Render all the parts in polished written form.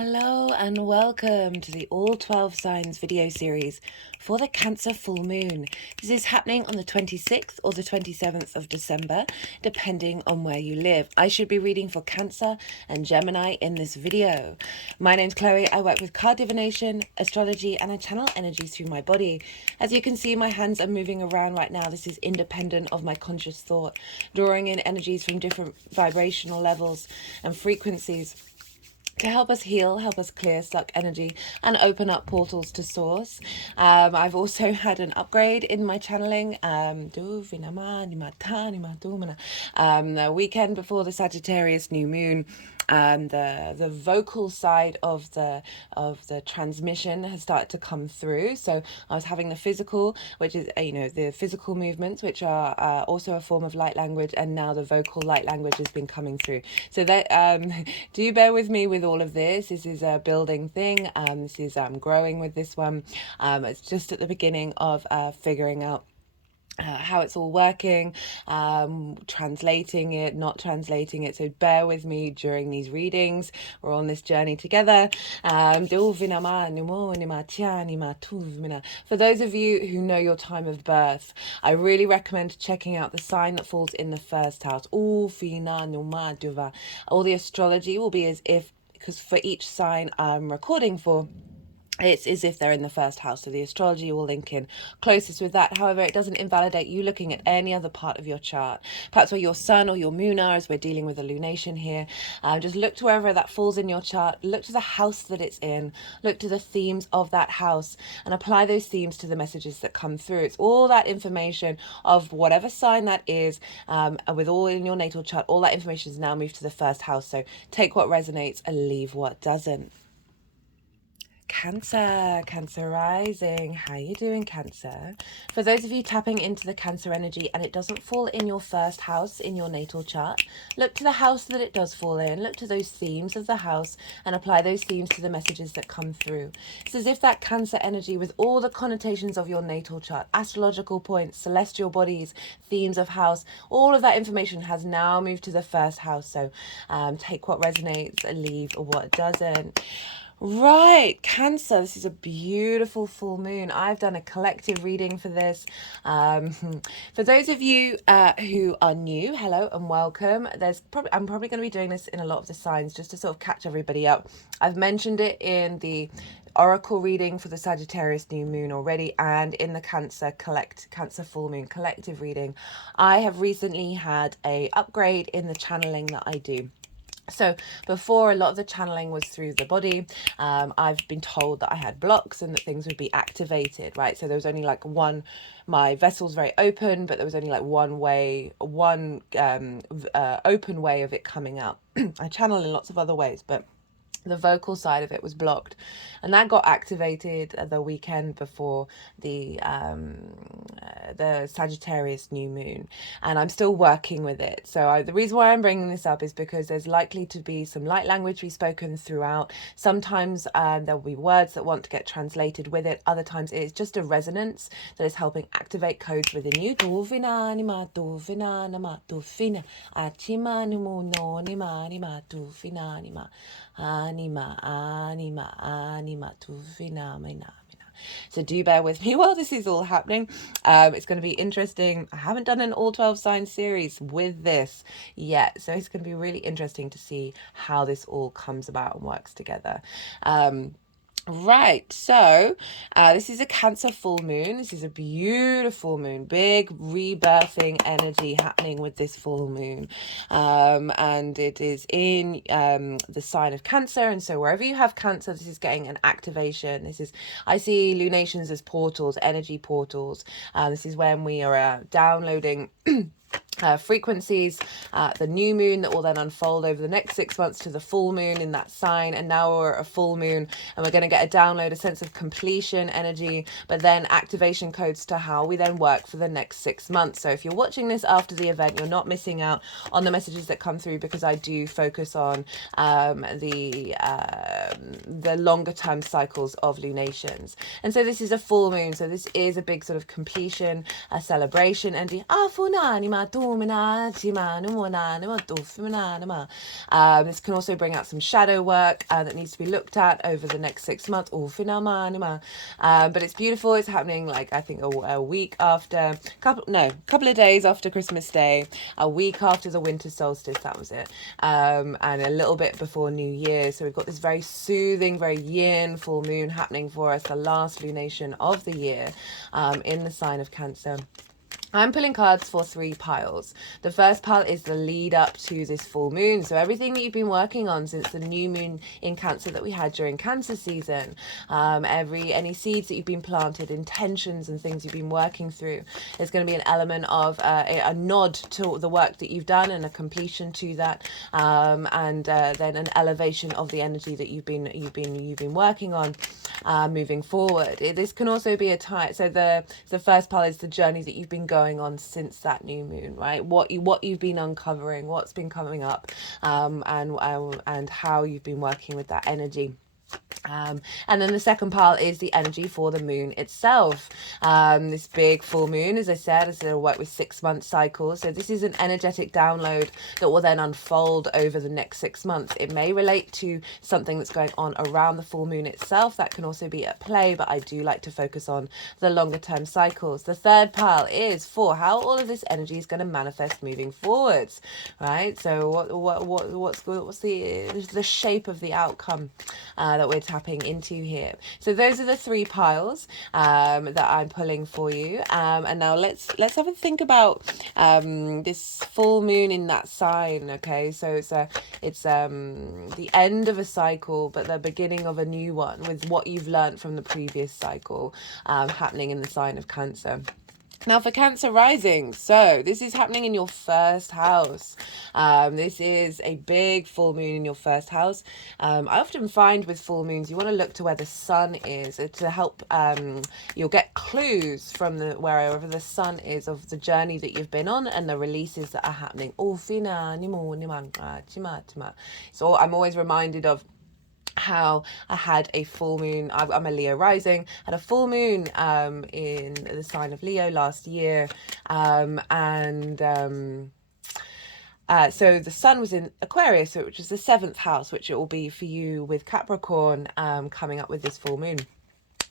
Hello and welcome to the All 12 Signs video series for the Cancer full moon. This is happening on the 26th or the 27th of December, depending on where you live. I should be reading for Cancer and Gemini in this video. My name's Chloe. I work with card divination, astrology, and I channel energy through my body. As you can see, my hands are moving around right now. This is independent of my conscious thought, drawing in energies from different vibrational levels and frequencies to help us heal, help us clear stuck energy and open up portals to source. I've also had an upgrade in my channeling the weekend before the Sagittarius new moon. The vocal side of the transmission has started to come through. So I was having the physical, which is the physical movements, which are also a form of light language, and now the vocal light language has been coming through. So that do bear with me with all of this. This is a building thing. This is growing with this one. It's just at the beginning of figuring out how it's all working, translating it, not translating it. So bear with me during these readings. We're on this journey together. For those of you who know your time of birth, I really recommend checking out the sign that falls in the first house. All the astrology will be as if, because for each sign I'm recording for, it's as if they're in the first house, so the astrology will link in closest with that. However, it doesn't invalidate you looking at any other part of your chart, perhaps where your sun or your moon are, as we're dealing with a lunation here. Just look to wherever that falls in your chart, look to the house that it's in, look to the themes of that house, and apply those themes to the messages that come through. It's all that information of whatever sign that is, with all in your natal chart. All that information is now moved to the first house, so take what resonates and leave what doesn't. Cancer rising. How you doing, Cancer? For those of you tapping into the Cancer energy and it doesn't fall in your first house in your natal chart, look to the house that it does fall in, look to those themes of the house and apply those themes to the messages that come through. It's as if that Cancer energy, with all the connotations of your natal chart, astrological points, celestial bodies, themes of house, all of that information has now moved to the first house. So take what resonates, leave what doesn't. Right, Cancer, this is a beautiful full moon. I've done a collective reading for this. For those of you who are new, hello and welcome. I'm probably going to be doing this in a lot of the signs just to sort of catch everybody up. I've mentioned it in the oracle reading for the Sagittarius new moon already, and in the Cancer full moon collective reading. I have recently had a upgrade in the channeling that I do. So before, a lot of the channeling was through the body. I've been told that I had blocks and that things would be activated, right? So there was only like my vessel's very open, but there was only like one open way of it coming out. I channel in lots of other ways, but the vocal side of it was blocked, and that got activated the weekend before the Sagittarius new moon, and I'm still working with it. So the reason why I'm bringing this up is because there's likely to be some light language be spoken throughout. Sometimes there will be words that want to get translated with it. Other times it's just a resonance that is helping activate codes within you. So do bear with me while this is all happening. It's going to be interesting. I haven't done an all 12 signs series with this yet, so it's going to be really interesting to see how this all comes about and works together. Right, so this is a Cancer full moon. This is a beautiful moon, big rebirthing energy happening with this full moon, and it is in the sign of Cancer. And so wherever you have Cancer, this is getting an activation. I see lunations as portals, energy portals. This is when we are downloading frequencies, the new moon that will then unfold over the next 6 months to the full moon in that sign. And now we're at a full moon and we're going to get a download, a sense of completion energy, but then activation codes to how we then work for the next 6 months. So if you're watching this after the event, you're not missing out on the messages that come through, because I do focus on the longer term cycles of lunations. And so this is a full moon, so this is a big sort of completion, a celebration, and This can also bring out some shadow work that needs to be looked at over the next 6 months. But it's beautiful. It's happening like I think a week after, couple of days after Christmas Day, a week after the winter solstice. That was it, and a little bit before New Year. So we've got this very soothing, very yin full moon happening for us, the last lunation of the year, in the sign of Cancer. I'm pulling cards for 3 piles. The first pile is the lead up to this full moon. So everything that you've been working on since the new moon in Cancer that we had during Cancer season, any seeds that you've been planted, intentions and things you've been working through, there's going to be an element of a nod to the work that you've done and a completion to that, and then an elevation of the energy that you've been working on, moving forward. This can also be a time. So the first pile is the journey that you've been going on since that new moon, right? What you've been uncovering, what's been coming up, and how you've been working with that energy. And then the second pile is the energy for the moon itself. This big full moon, as I said, is going to work with 6-month cycles. So this is an energetic download that will then unfold over the next 6 months. It may relate to something that's going on around the full moon itself. That can also be at play, but I do like to focus on the longer term cycles. The third pile is for how all of this energy is going to manifest moving forwards, right? So what's the shape of the outcome that we're tapping into here. So those are the 3 piles that I'm pulling for you, and now let's have a think about this full moon in that sign. Okay, so it's the end of a cycle but the beginning of a new one, with what you've learned from the previous cycle happening in the sign of Cancer. Now for Cancer rising, so this is happening in your first house. This is a big full moon in your first house. I often find with full moons, you want to look to where the sun is to help. You'll get clues from wherever the sun is of the journey that you've been on and the releases that are happening. So I'm always reminded of how I had a full moon. I'm a Leo rising, had a full moon in the sign of Leo last year, so the sun was in Aquarius, which is the 7th house, which it will be for you with Capricorn coming up with this full moon.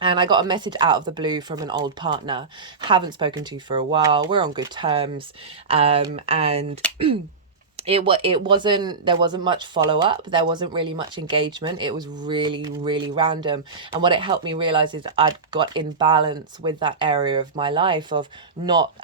And I got a message out of the blue from an old partner, haven't spoken to for a while, we're on good terms, and there wasn't much follow-up, there wasn't really much engagement, it was really random. And what it helped me realize is that I'd got in balance with that area of my life of not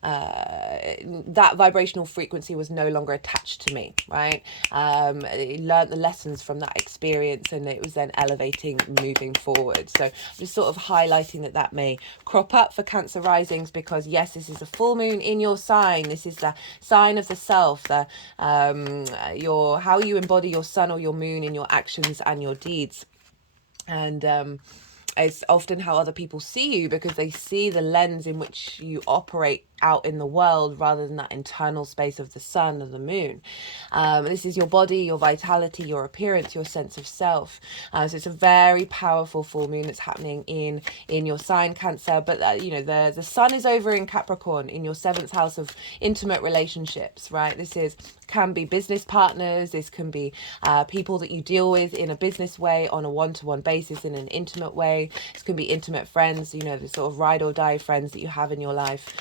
that vibrational frequency was no longer attached to me, right? I learned the lessons from that experience, and it was then elevating moving forward. So I'm just sort of highlighting that may crop up for Cancer risings, because yes, this is a full moon in your sign. This is the sign of the self, how you embody your sun or your moon in your actions and your deeds. And it's often how other people see you, because they see the lens in which you operate out in the world rather than that internal space of the sun or the moon. This is your body, your vitality, your appearance, your sense of self. So it's a very powerful full moon that's happening in your sign, Cancer. But the sun is over in Capricorn in your 7th house of intimate relationships, right? This can be business partners, this can be people that you deal with in a business way, on a one-to-one basis, in an intimate way. This can be intimate friends, the sort of ride or die friends that you have in your life,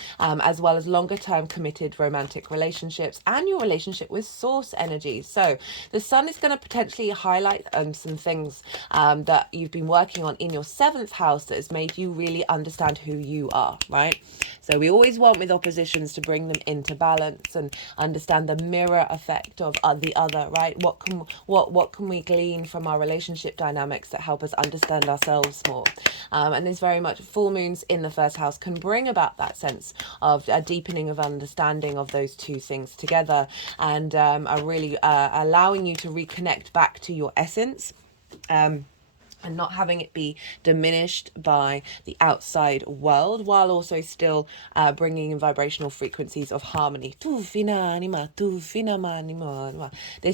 as well as longer term committed romantic relationships and your relationship with source energy. So the sun is going to potentially highlight some things that you've been working on in your 7th house that has made you really understand who you are, right? So we always want with oppositions to bring them into balance and understand the mirror effect of the other, right? What can we glean from our relationship dynamics that help us understand ourselves more? And there's very much full moons in the first house can bring about that sense of a deepening of understanding of those two things together, and are really allowing you to reconnect back to your essence. and not having it be diminished by the outside world, while also still bringing in vibrational frequencies of harmony. This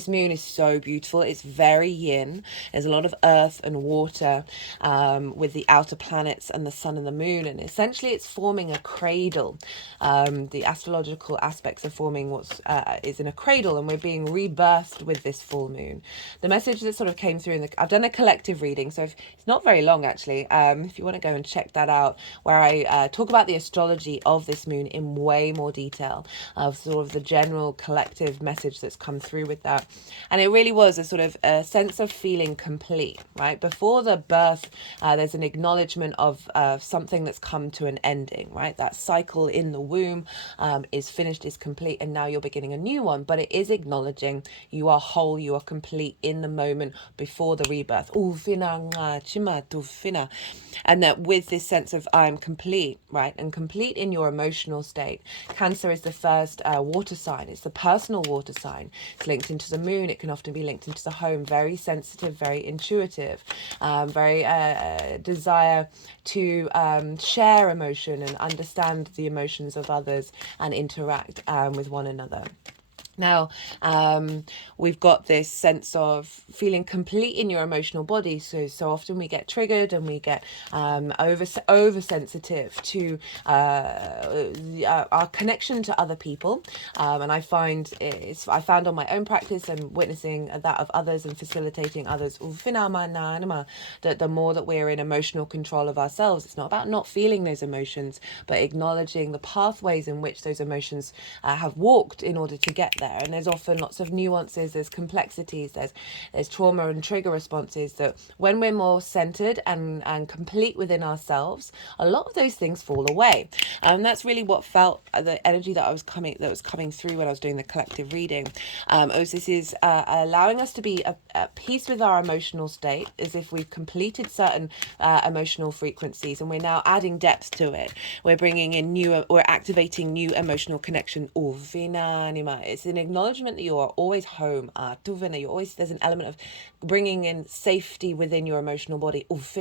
moon is so beautiful. It's very yin. There's a lot of earth and water with the outer planets and the sun and the moon, and essentially it's forming a cradle. The astrological aspects are forming what is in a cradle, and we're being rebirthed with this full moon. The message that sort of came through I've done a collective reading, so it's not very long actually. If you want to go and check that out, where I talk about the astrology of this moon in way more detail, of sort of the general collective message that's come through with that. And it really was a sort of a sense of feeling complete, right? Before the birth, there's an acknowledgement of something that's come to an ending, right? That cycle in the womb is finished, is complete, and now you're beginning a new one. But it is acknowledging you are whole, you are complete in the moment before the rebirth. And that with this sense of I'm complete, right? And complete in your emotional state. Cancer is the first water sign. It's the personal water sign. It's linked into the moon. It can often be linked into the home. Very sensitive, very intuitive, very desire to share emotion and understand the emotions of others and interact with one another. Now, we've got this sense of feeling complete in your emotional body. So often we get triggered and we get oversensitive to our connection to other people. And I found on my own practice and witnessing that of others and facilitating others, that the more that we're in emotional control of ourselves, it's not about not feeling those emotions, but acknowledging the pathways in which those emotions have walked in order to get there. And there's often lots of nuances, there's complexities, there's trauma and trigger responses that when we're more centered and complete within ourselves, a lot of those things fall away. And that's really what felt the energy that was coming through when I was doing the collective reading. This is allowing us to be at peace with our emotional state, as if we've completed certain emotional frequencies and we're now adding depth to it. We're bringing in we're activating new emotional connection. It's an acknowledgement that you are always home. There's an element of bringing in safety within your emotional body. There's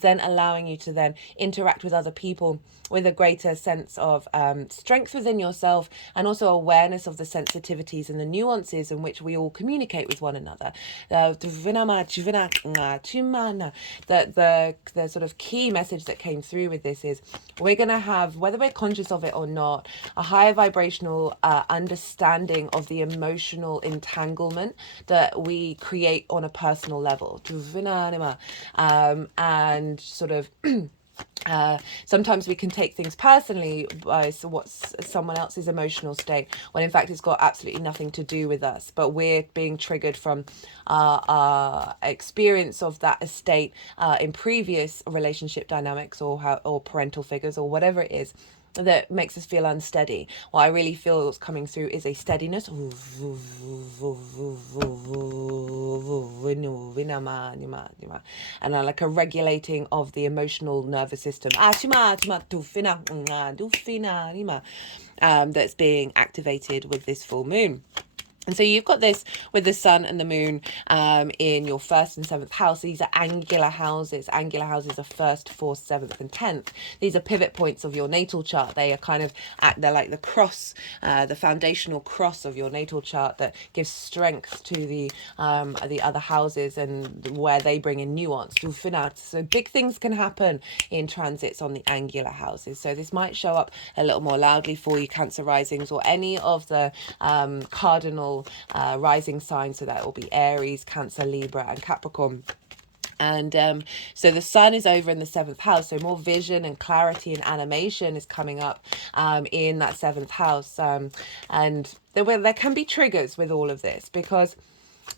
then allowing you to then interact with other people with a greater sense of strength within yourself, and also awareness of the sensitivities and the nuances in which we all communicate with one another. The sort of key message that came through with this is we're going to have, whether we're conscious of it or not, a higher vibrational understanding of the emotional entanglement that we create on a personal level. And sort of sometimes we can take things personally by what's someone else's emotional state, when in fact it's got absolutely nothing to do with us, but we're being triggered from our experience of that estate in previous relationship dynamics or parental figures or whatever it is that makes us feel unsteady. What I really feel what's coming through is a steadiness and like a regulating of the emotional nervous system that's being activated with this full moon. And so you've got this with the sun and the moon in your 1st and 7th house. These are angular houses. Angular houses are 1st, 4th, 7th and 10th. These are pivot points of your natal chart. They are kind of they're like the cross, the foundational cross of your natal chart that gives strength to the other houses and where they bring in nuance. So big things can happen in transits on the angular houses. So this might show up a little more loudly for you, Cancer risings, or any of the cardinal rising signs. So that will be Aries, Cancer, Libra and Capricorn. And so the sun is over in the 7th house, so more vision and clarity and animation is coming up in that 7th house, and there can be triggers with all of this, because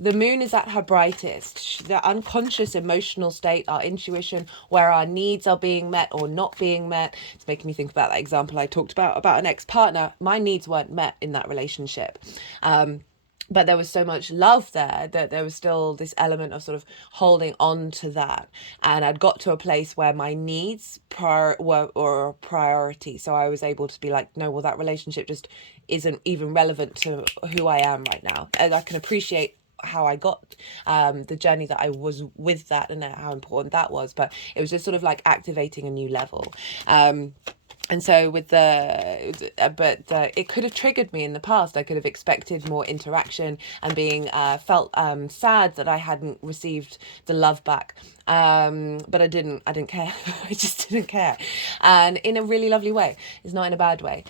the moon is at her brightest. The unconscious emotional state, our intuition, where our needs are being met or not being met. It's making me think about that example I talked about an ex-partner. My needs weren't met in that relationship. But there was so much love there that there was still this element of sort of holding on to that. And I'd got to a place where my needs were a priority. So I was able to be like, no, well, that relationship just isn't even relevant to who I am right now. And I can appreciate how I got the journey that I was with that, and how important that was. But it was just sort of like activating a new level. And so with it could have triggered me in the past. I could have expected more interaction and being felt sad that I hadn't received the love back. But I didn't care. I just didn't care. And in a really lovely way. It's not in a bad way.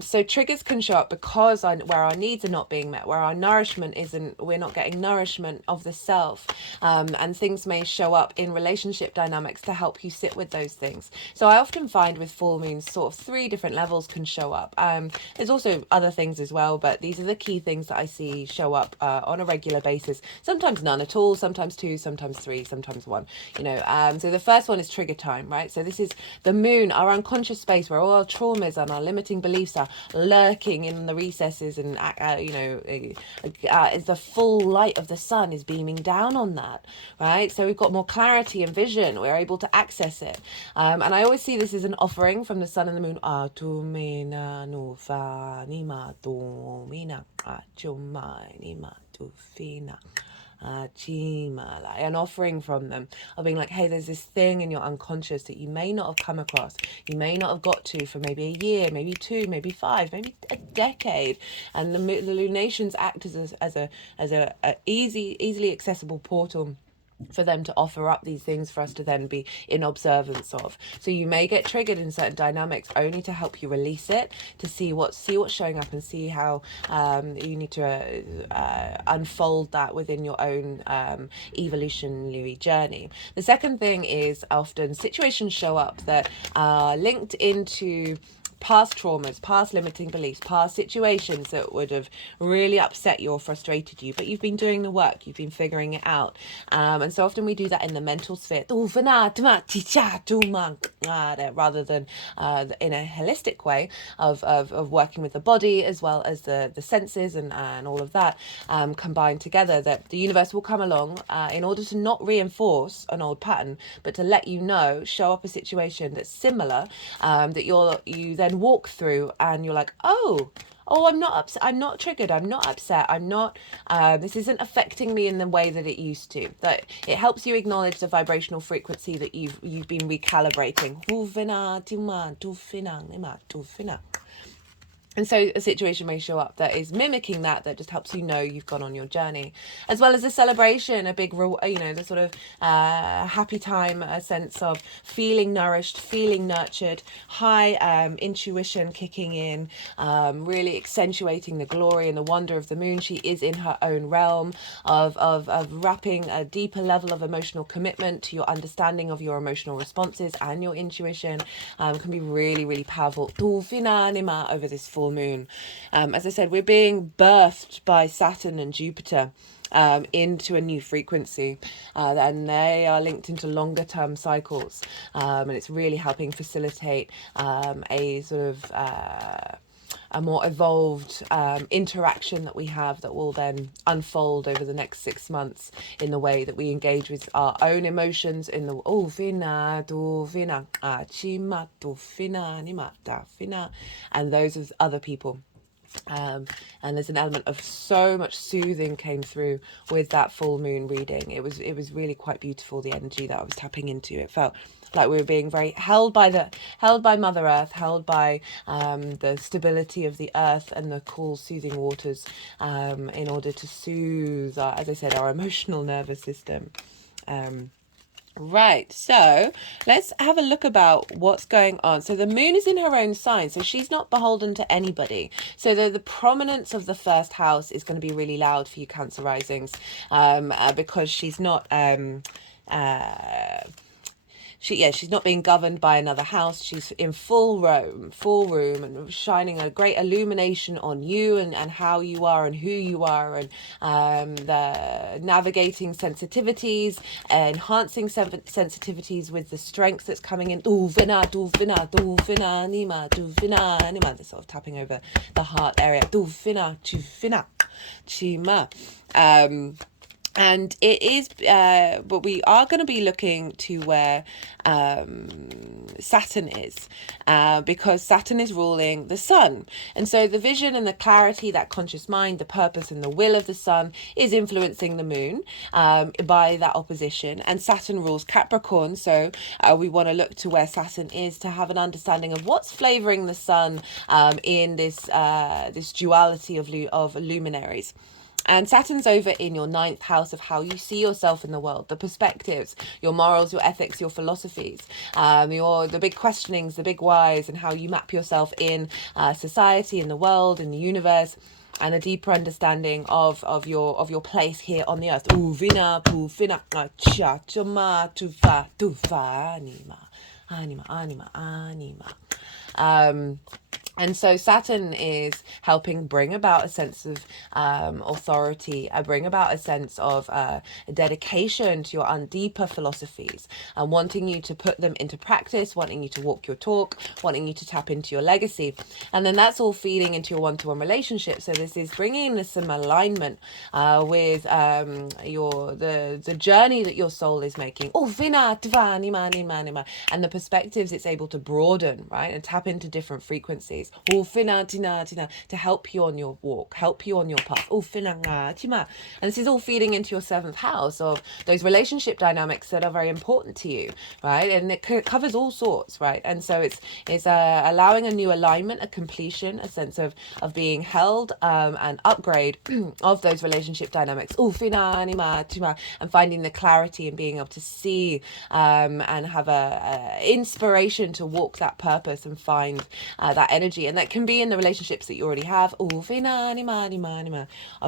So triggers can show up because where our needs are not being met, where our nourishment isn't, we're not getting nourishment of the self. And things may show up in relationship dynamics to help you sit with those things. So I often find with full moons, sort of 3 different levels can show up. There's also other things as well, but these are the key things that I see show up on a regular basis. Sometimes none at all, sometimes 2, sometimes 3, sometimes 1. So the first one is trigger time, right? So this is the moon, our unconscious space where all our traumas and our limiting beliefs are lurking in the recesses, and the full light of the sun is beaming down on that, right? So we've got more clarity and vision. We're able to access it. And I always see this as an offering from the sun and the moon. An offering from them of being like, hey, there's this thing in your unconscious that you may not have come across, you may not have got to for maybe a year, maybe 2, maybe 5, maybe a decade, and the lunations act as a easily accessible portal for them to offer up these things for us to then be in observance of. So you may get triggered in certain dynamics only to help you release it, to see what's showing up, and see how you need to unfold that within your own evolutionary journey. The second thing is often situations show up that are linked into past traumas, past limiting beliefs, past situations that would have really upset you or frustrated you, but you've been doing the work, you've been figuring it out. And so often we do that in the mental sphere, rather than in a holistic way of working with the body as well as the senses and all of that combined together, that the universe will come along in order to not reinforce an old pattern, but to let you know, show up a situation that's similar, that you then walk through, and you're like, oh, I'm not upset, I'm not triggered, I'm not upset, I'm not this isn't affecting me in the way that it used to. That it helps you acknowledge the vibrational frequency that you've been recalibrating. And so a situation may show up that is mimicking that just helps you know you've gone on your journey. As well as a celebration, a big, the sort of happy time, a sense of feeling nourished, feeling nurtured, high intuition kicking in, really accentuating the glory and the wonder of the moon. She is in her own realm of wrapping a deeper level of emotional commitment to your understanding of your emotional responses and your intuition. Can be really, really powerful over this full moon. As I said, we're being birthed by Saturn and Jupiter into a new frequency, and they are linked into longer term cycles, and it's really helping facilitate a sort of a more evolved interaction that we have that will then unfold over the next 6 months in the way that we engage with our own emotions in the and those of other people. And there's an element of so much soothing came through with that full moon reading. It was really quite beautiful, the energy that I was tapping into. It felt like we were being very held by Mother Earth, held by the stability of the earth and the cool soothing waters, in order to soothe as I said, our emotional nervous system. Right, so let's have a look about what's going on. So the moon is in her own sign, so she's not beholden to anybody. So the prominence of the first house is going to be really loud for you Cancer risings, because she's not she's not being governed by another house. She's in full room and shining a great illumination on you and how you are and who you are, and the navigating sensitivities, enhancing sensitivities with the strength that's coming in. This sort of tapping over the heart area. And it is, but we are going to be looking to where Saturn is, because Saturn is ruling the sun. And so the vision and the clarity, that conscious mind, the purpose and the will of the sun is influencing the moon by that opposition. And Saturn rules Capricorn. So we want to look to where Saturn is to have an understanding of what's flavoring the sun in this duality of luminaries. And Saturn's over in your 9th house of how you see yourself in the world, the perspectives, your morals, your ethics, your philosophies, the big questionings, the big whys, and how you map yourself in society, in the world, in the universe, and a deeper understanding of your place here on the earth. Uvina pufina cha chuma tufa tufa anima. And so Saturn is helping bring about a sense of authority, bring about a sense of dedication to your deeper philosophies, and wanting you to put them into practice, wanting you to walk your talk, wanting you to tap into your legacy. And then that's all feeding into your one-to-one relationship. So this is bringing some alignment with the journey that your soul is making. And the perspectives it's able to broaden, right, and tap into different frequencies. To help you on your walk, help you on your path. And this is all feeding into your 7th house of those relationship dynamics that are very important to you, right? And it covers all sorts, right? And so it's allowing a new alignment, a completion, a sense of being held, and upgrade of those relationship dynamics. And finding the clarity and being able to see and have a inspiration to walk that purpose and find that energy. And that can be in the relationships that you already have, of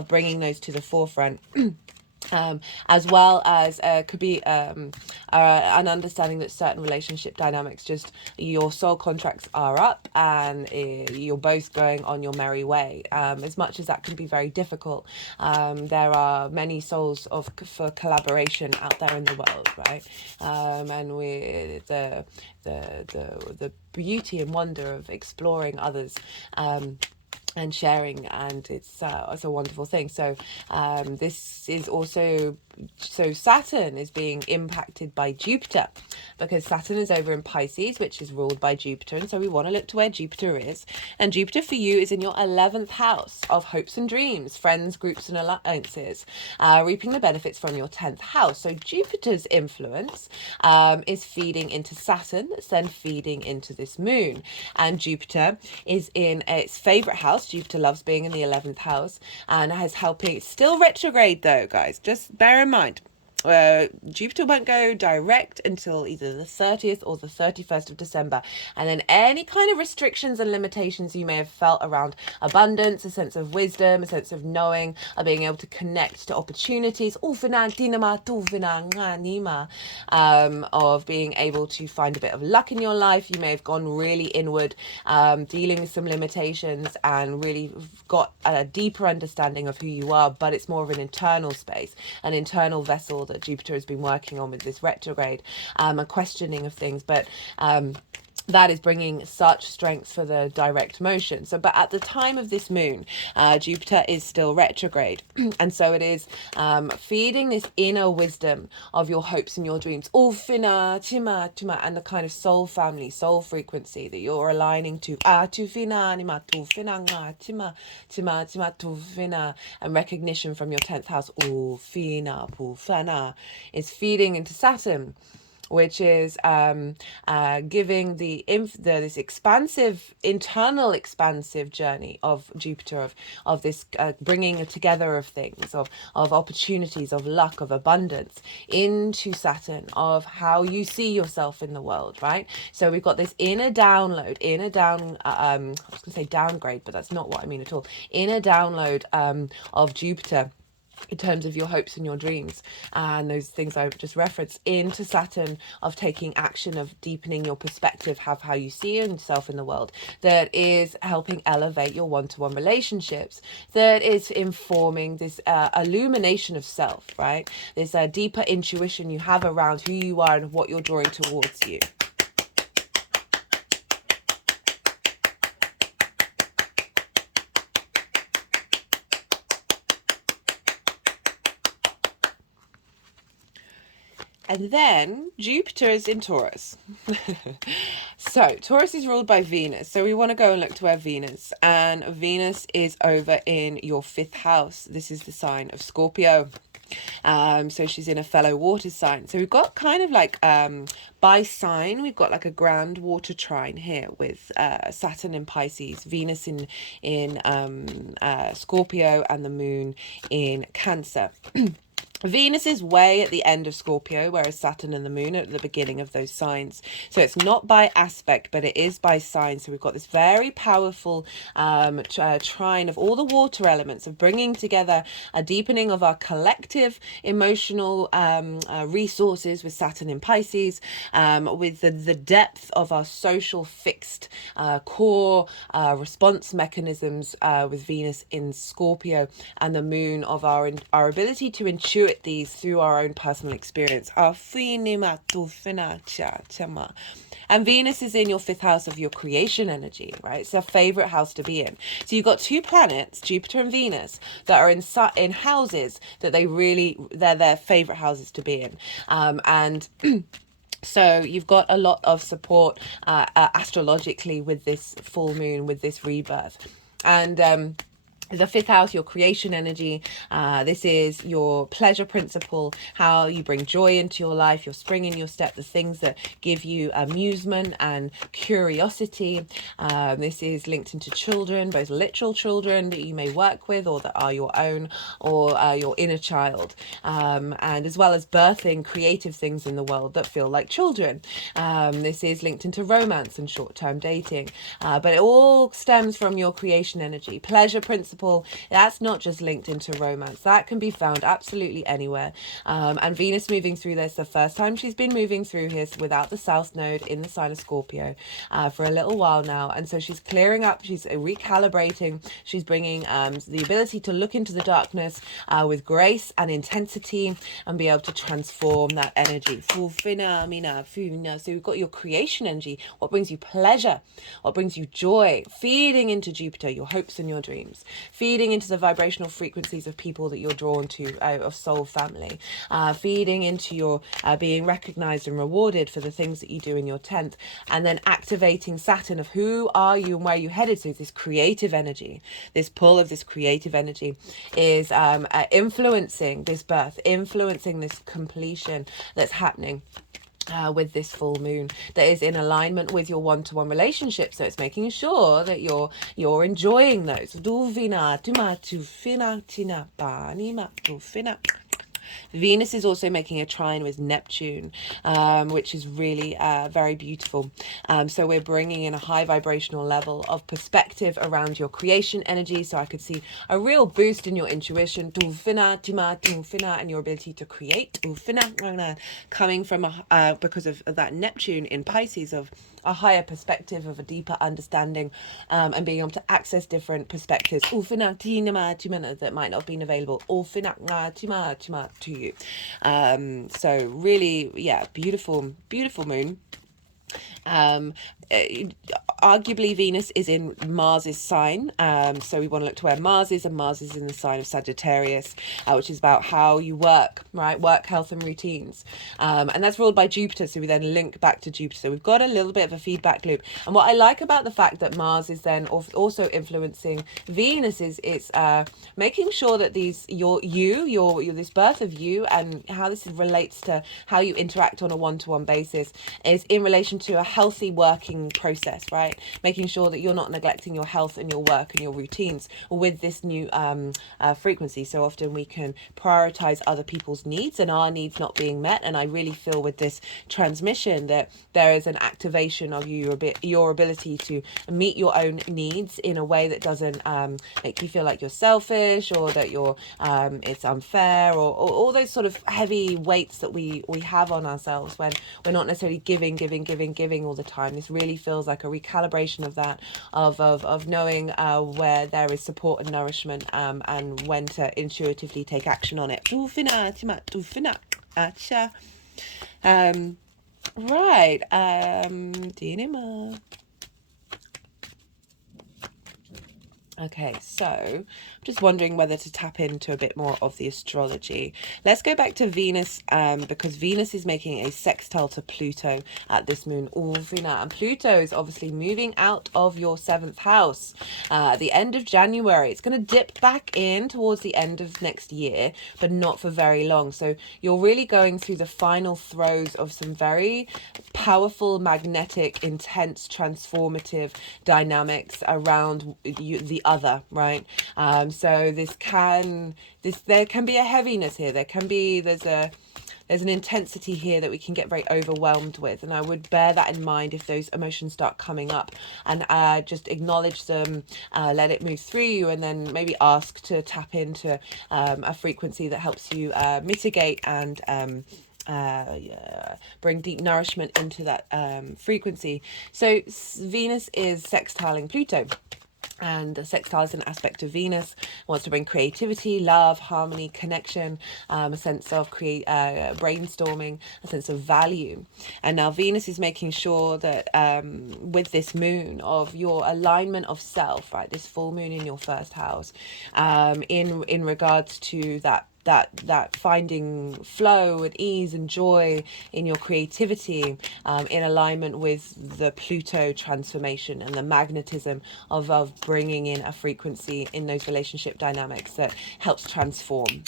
bringing those to the forefront. As well as could be an understanding that certain relationship dynamics, just your soul contracts are up and you're both going on your merry way. As much as that can be very difficult, there are many souls for collaboration out there in the world, right? And with the beauty and wonder of exploring others. And sharing, and it's a wonderful thing. So this is also, so Saturn is being impacted by Jupiter, because Saturn is over in Pisces, which is ruled by Jupiter. And so we want to look to where Jupiter is, and Jupiter for you is in your 11th house of hopes and dreams, friends, groups and alliances, reaping the benefits from your 10th house. So Jupiter's influence is feeding into Saturn, that's then feeding into this moon. And Jupiter is in its favorite house. Jupiter loves being in the 11th house and is helping. It's still retrograde though, guys, just bear in mind. Jupiter won't go direct until either the 30th or the 31st of December. And then any kind of restrictions and limitations you may have felt around abundance, a sense of wisdom, a sense of knowing, of being able to connect to opportunities, of being able to find a bit of luck in your life. You may have gone really inward, dealing with some limitations, and really got a deeper understanding of who you are, but it's more of an internal space, an internal vessel that Jupiter has been working on with this retrograde, a questioning of things, but that is bringing such strength for the direct motion. So, but at the time of this moon, Jupiter is still retrograde. And so it is feeding this inner wisdom of your hopes and your dreams. And the kind of soul family, soul frequency that you're aligning to. And recognition from your 10th house. Is feeding into Saturn, which is giving this expansive, internal expansive journey of Jupiter, of this bringing together of things, of opportunities, of luck, of abundance into Saturn, of how you see yourself in the world, right? So we've got this inner download, I was going to say downgrade, but that's not what I mean at all. Inner download of Jupiter in terms of your hopes and your dreams, and those things I just referenced, into Saturn, of taking action, of deepening your perspective, have how you see yourself in the world, that is helping elevate your one-to-one relationships, that is informing this illumination of self, right? This deeper intuition you have around who you are and what you're drawing towards you. And then Jupiter is in Taurus. So Taurus is ruled by Venus. So we want to go and look to where Venus. And Venus is over in your 5th house. This is the sign of Scorpio. So she's in a fellow water sign. So we've got kind of like by sign, we've got like a grand water trine here with Saturn in Pisces, Venus in Scorpio, and the moon in Cancer. Venus is way at the end of Scorpio, whereas Saturn and the moon are at the beginning of those signs. So it's not by aspect, but it is by sign. So we've got this very powerful trine of all the water elements, of bringing together a deepening of our collective emotional resources with Saturn in Pisces, with the depth of our social fixed core response mechanisms with Venus in Scorpio, and the moon of our ability to intuit these through our own personal experience. And Venus is in your 5th house of your creation energy, right? It's a favorite house to be in. So you've got 2 planets, Jupiter and Venus, that are in houses that they're their favorite houses to be in. And so you've got a lot of support astrologically with this full moon, with this rebirth. And the 5th house, your creation energy. This is your pleasure principle, how you bring joy into your life, your spring in your step, the things that give you amusement and curiosity. This is linked into children, both literal children that you may work with or that are your own, or your inner child. And as well as birthing creative things in the world that feel like children. This is linked into romance and short-term dating. But it all stems from your creation energy. Pleasure principle, that's not just linked into romance. That can be found absolutely anywhere. And Venus moving through this, the first time she's been moving through here without the South Node in the sign of Scorpio for a little while now. And so she's clearing up, she's recalibrating, she's bringing the ability to look into the darkness with grace and intensity and be able to transform that energy. So you've got your creation energy, what brings you pleasure, what brings you joy, feeding into Jupiter, your hopes and your dreams, feeding into the vibrational frequencies of people that you're drawn to, of soul family, feeding into your being recognized and rewarded for the things that you do in your 10th, and then activating Saturn of who are you and where you headed. So this creative energy, this pull of this creative energy is influencing this birth, influencing this completion that's happening with this full moon, that is in alignment with your one-to-one relationship. So it's making sure that you're enjoying those. Venus is also making a trine with Neptune, which is really very beautiful. So we're bringing in a high vibrational level of perspective around your creation energy. So I could see a real boost in your intuition and your ability to create coming from because of that Neptune in Pisces, of a higher perspective, of a deeper understanding, and being able to access different perspectives that might not have been available to you. So really, yeah, beautiful moon. Arguably Venus is in Mars's sign, so we want to look to where Mars is, and Mars is in the sign of Sagittarius, which is about how you work, right? Work, health and routines, and that's ruled by Jupiter, so we then link back to Jupiter. So we've got a little bit of a feedback loop, and what I like about the fact that Mars is then also influencing Venus is it's making sure that this birth of you and how this relates to how you interact on a one-to-one basis is in relation to a healthy working process, right? Making sure that you're not neglecting your health and your work and your routines with this new frequency. So often we can prioritize other people's needs and our needs not being met. And I really feel with this transmission that there is an activation of your ability to meet your own needs in a way that doesn't make you feel like you're selfish, or that you're it's unfair, or all those sort of heavy weights that we have on ourselves when we're not necessarily giving all the time. This really feels like a recalibration of that, of knowing where there is support and nourishment, and when to intuitively take action on it. Right. Dinema. Okay, so I'm just wondering whether to tap into a bit more of the astrology. Let's go back to Venus, because Venus is making a sextile to Pluto at this moon. And Pluto is obviously moving out of your 7th house at the end of January. It's going to dip back in towards the end of next year, but not for very long. So you're really going through the final throes of some very powerful, magnetic, intense, transformative dynamics around you, the other, right? So there can be a heaviness here. There's an intensity here that we can get very overwhelmed with, and I would bear that in mind if those emotions start coming up, and just acknowledge them, let it move through you, and then maybe ask to tap into a frequency that helps you mitigate and bring deep nourishment into that frequency. So Venus is sextiling Pluto. And the sextile is an aspect of Venus, wants to bring creativity, love, harmony, connection, a sense of brainstorming, a sense of value. And now Venus is making sure that with this moon of your alignment of self, right, this full moon in your 1st house, in regards to that finding flow and ease and joy in your creativity, in alignment with the Pluto transformation and the magnetism of bringing in a frequency in those relationship dynamics that helps transform.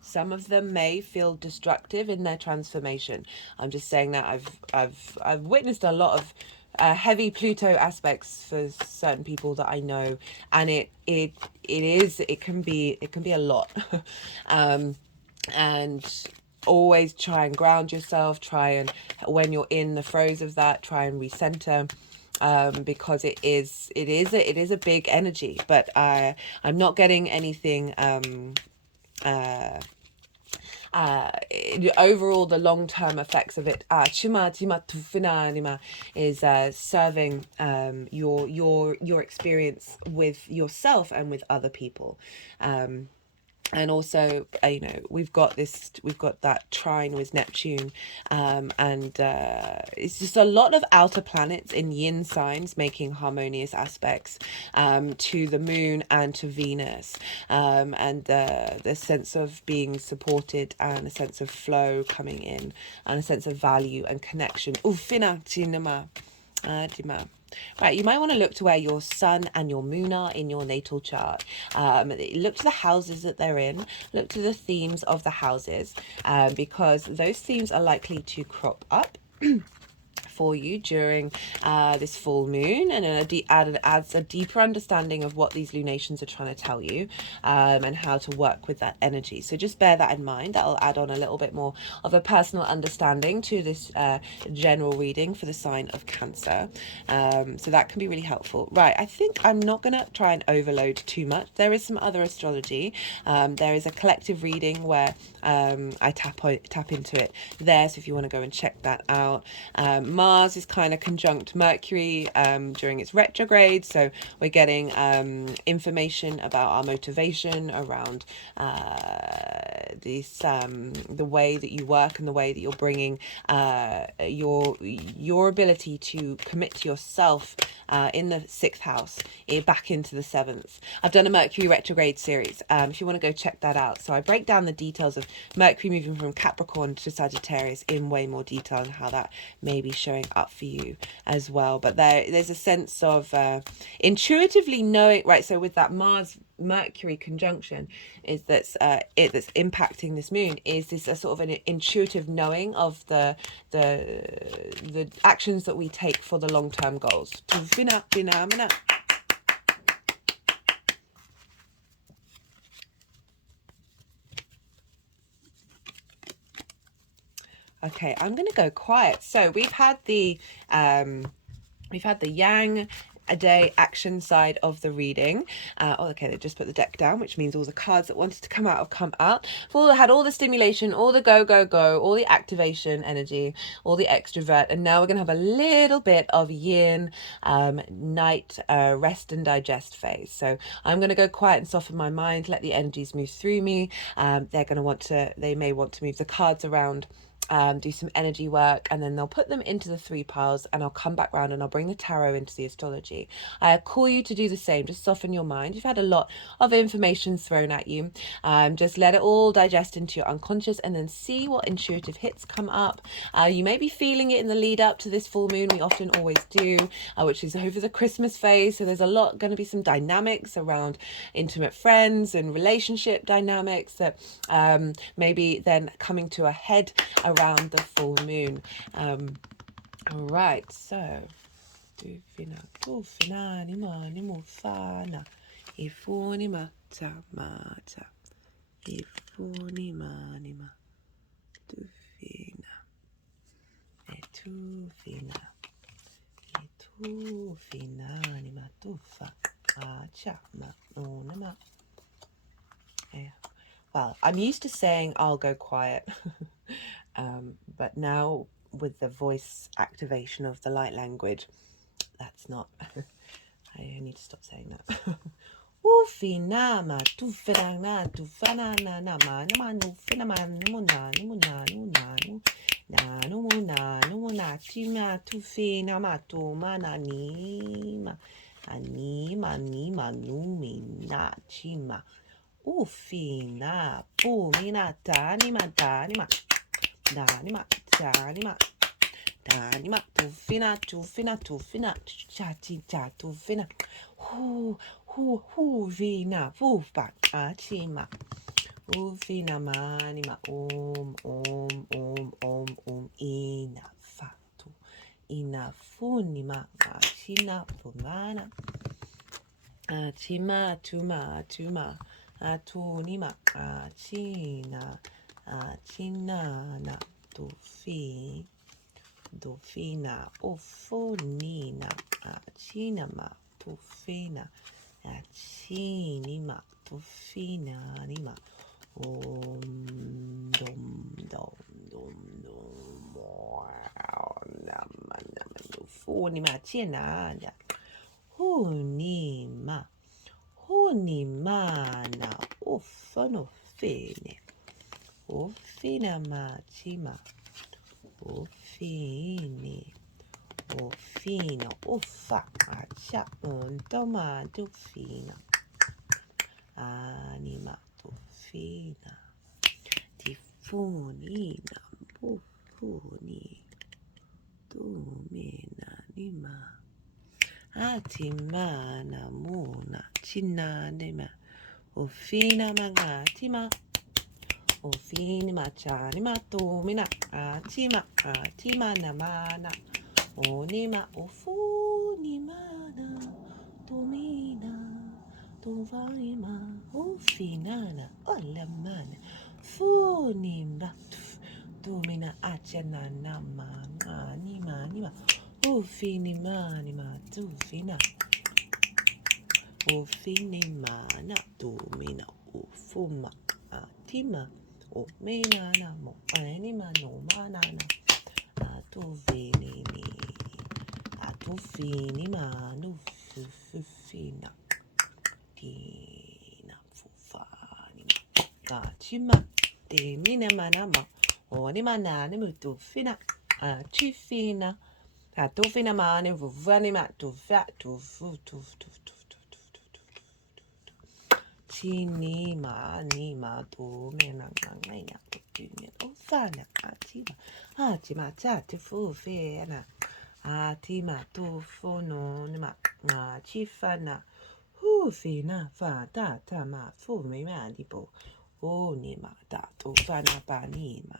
Some of them may feel destructive in their transformation. I'm just saying that I've witnessed a lot of heavy Pluto aspects for certain people that I know, and it can be a lot. And always try and ground yourself, try and, when you're in the throes of that, try and recenter, because it is a big energy. But I'm not getting anything overall. The long-term effects of it is serving your experience with yourself and with other people. And also, we've got that trine with Neptune, and it's just a lot of outer planets in yin signs making harmonious aspects to the moon and to Venus, and the sense of being supported and a sense of flow coming in and a sense of value and connection. Right, you might want to look to where your sun and your moon are in your natal chart. Look to the houses that they're in. Look to the themes of the houses, because those themes are likely to crop up for you during this full moon, and it adds a deeper understanding of what these lunations are trying to tell you, and how to work with that energy. So just bear that in mind. That'll add on a little bit more of a personal understanding to this general reading for the sign of Cancer. So that can be really helpful. Right, I think I'm not going to try and overload too much. There is some other astrology. There is a collective reading where I tap into it there, so if you want to go and check that out. Mars is kind of conjunct Mercury during its retrograde, so we're getting information about our motivation around the way that you work and the way that you're bringing your ability to commit to yourself in the 6th house back into the 7th. I've done a Mercury retrograde series, if you want to go check that out. So I break down the details of Mercury moving from Capricorn to Sagittarius in way more detail and how that may be showing up for you as well. But there's a sense of intuitively knowing, right? So with that Mars Mercury conjunction is that's impacting this moon, is this a sort of an intuitive knowing of the actions that we take for the long-term goals. Okay, I'm going to go quiet. So we've had the yang a day action side of the reading. Okay, they just put the deck down, which means all the cards that wanted to come out have come out. Had all the stimulation, all the go, all the activation energy, all the extrovert, and now we're going to have a little bit of yin, night, rest and digest phase. So I'm going to go quiet and soften my mind, let the energies move through me. They may want to move the cards around do some energy work, and then they'll put them into the 3 piles, and I'll come back round and I'll bring the tarot into the astrology. I call you to do the same. Just soften your mind. You've had a lot of information thrown at you. Just let it all digest into your unconscious, and then see what intuitive hits come up. You may be feeling it in the lead up to this full moon. We often always do, which is over the Christmas phase. So there's a lot going to be some dynamics around intimate friends and relationship dynamics that maybe then coming to a head around the full moon. All right, so dufina dufina nima nimufana ifuni mata mata ifuni manima dufina etufina etufina nima tufa acha ma onama. Yeah. Well, I'm used to saying I'll go quiet, but now with the voice activation of the light language, that's not. I need to stop saying that. Ufina ma tufina na tufana na na ma na ma no fina ma no na no na no na no na no na no na tima tufina ma to ma na ni ma ani ma ni ma no mi na chima. Ufina pumina tanima tanima tanima tanima tanima tufina tufina tufina chati tufina hu vina vupa achima ufina manima ina fatu ina funima achina pumana achima tuma atunima achina achina na dufina ufunina achina ma tufina achinima tufina nima dum dum nama ufunima china hunima hunimana ufano fine ufina machima ufini ufina ufa acha untoma dufina anima dufina tifunina bufuni dumina nima atimana muna china nema ufina mangatima ufini machani matumina atima atima namana onima ufuni mana tumina tuvanima ufinana olamana funima tumina achana nama anima nima ufini manima tufina ufini mana tumina ufuma atima umina na mo anima no manana atuvinini atufini manu fufina tina fufani achima temina manama onima nani mutufina achifina atufina mani vuvani matufa tufu chini mani matu mena ngaya tunya ufana atima chati fufina atima tufono nima chifana hufina fa tata ma fumi madipo onima tatu fana panima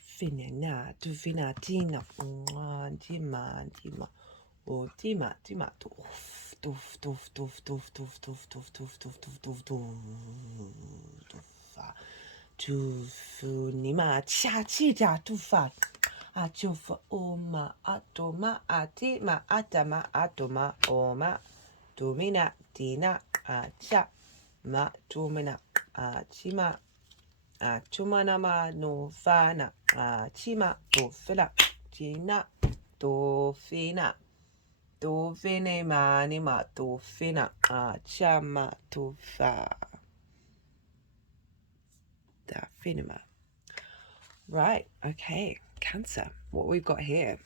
fina tufina tina tima o tima tufunima chachita tufa achofa oma atoma atima atama atoma oma tumina tina acha ma tumina achima achumana ma no fana achima tofila tina tofina tofine mani ma tofina achama tofa Right, okay, Cancer, what we've got here.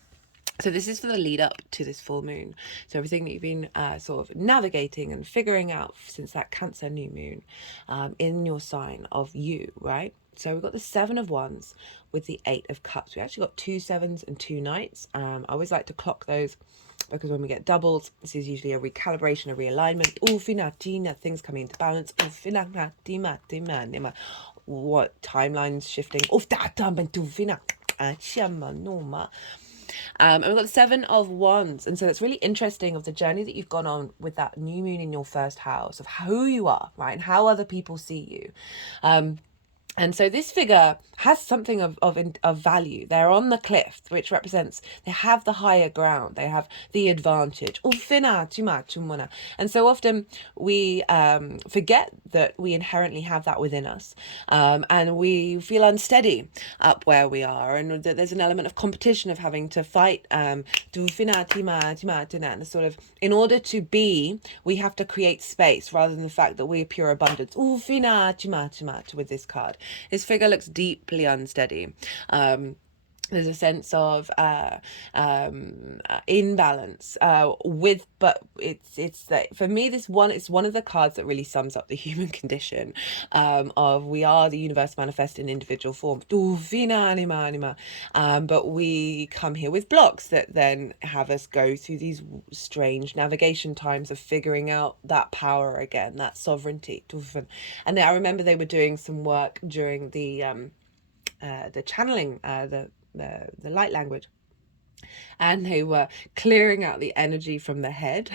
So this is for the lead up to this full moon. So everything that you've been sort of navigating and figuring out since that Cancer new moon in your sign of you, right? So we've got the 7 of Wands with the 8 of Cups. We actually got 2 7s and 2 Knights. I always like to clock those because when we get doubles, this is usually a recalibration, a realignment. Things coming into balance. What timelines shifting. And we've got the 7 of Wands. And so it's really interesting of the journey that you've gone on with that new moon in your first house, of who you are, right? And how other people see you. And so this figure has something of value. They're on the cliff, which represents they have the higher ground. They have the advantage. And so often we forget that we inherently have that within us. And we feel unsteady up where we are. And that there's an element of competition, of having to fight. And sort of, in order to be, we have to create space rather than the fact that we're pure abundance. With this card. His figure looks deeply unsteady. There's a sense of imbalance but it's that for me, it's one of the cards that really sums up the human condition, of we are the universe manifest in individual form, but we come here with blocks that then have us go through these strange navigation times of figuring out that power again, that sovereignty. And I remember they were doing some work during the channeling, the light language, and they were clearing out the energy from the head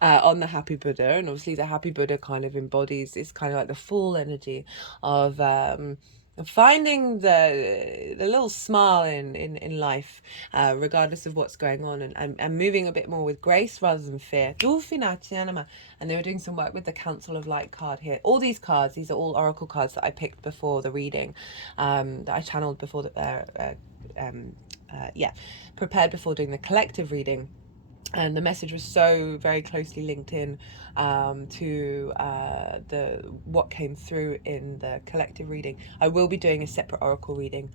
on the happy Buddha. And obviously the happy Buddha kind of embodies, it's kind of like the full energy of finding the little smile in life, regardless of what's going on, and moving a bit more with grace rather than fear. And they were doing some work with the Council of Light card here. All these cards, these are all oracle cards that I picked before the reading, that I channeled before the prepared before doing the collective reading. And the message was so very closely linked in to what came through in the collective reading. I will be doing a separate oracle reading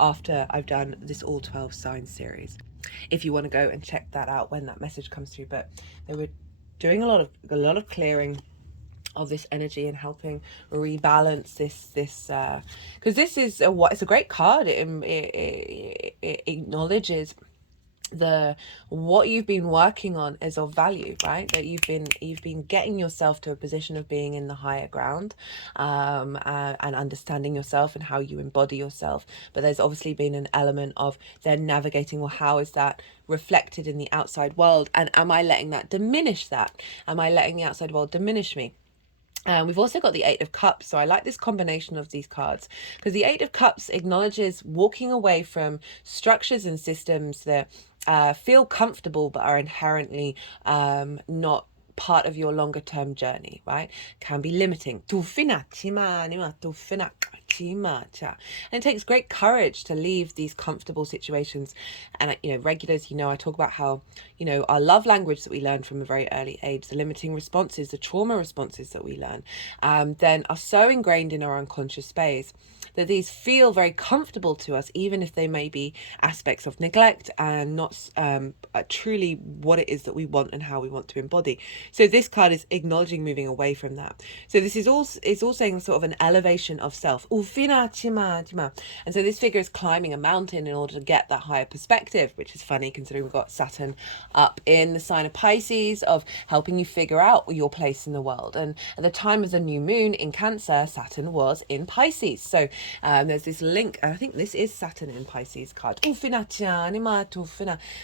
after I've done this all 12 signs series, if you want to go and check that out when that message comes through. But they were doing a lot of clearing of this energy and helping rebalance this because this is it's a great card. It acknowledges what you've been working on is of value, right? That you've been getting yourself to a position of being in the higher ground, and understanding yourself and how you embody yourself. But there's obviously been an element of then navigating, well, how is that reflected in the outside world, and am I letting that diminish that? Am I letting the outside world diminish me? We've also got the 8 of Cups. So I like this combination of these cards, because the 8 of Cups acknowledges walking away from structures and systems that feel comfortable but are inherently not part of your longer term journey, right? Can be limiting. And it takes great courage to leave these comfortable situations. And regulars, I talk about how our love language that we learn from a very early age, the limiting responses, the trauma responses that we learn, then are so ingrained in our unconscious space that these feel very comfortable to us, even if they may be aspects of neglect and not truly what it is that we want and how we want to embody. So this card is acknowledging moving away from that. So this is all saying sort of an elevation of self. And so this figure is climbing a mountain in order to get that higher perspective, which is funny considering we've got Saturn up in the sign of Pisces, of helping you figure out your place in the world. And at the time of the new moon in Cancer, Saturn was in Pisces. So there's this link. I think this is Saturn in Pisces card.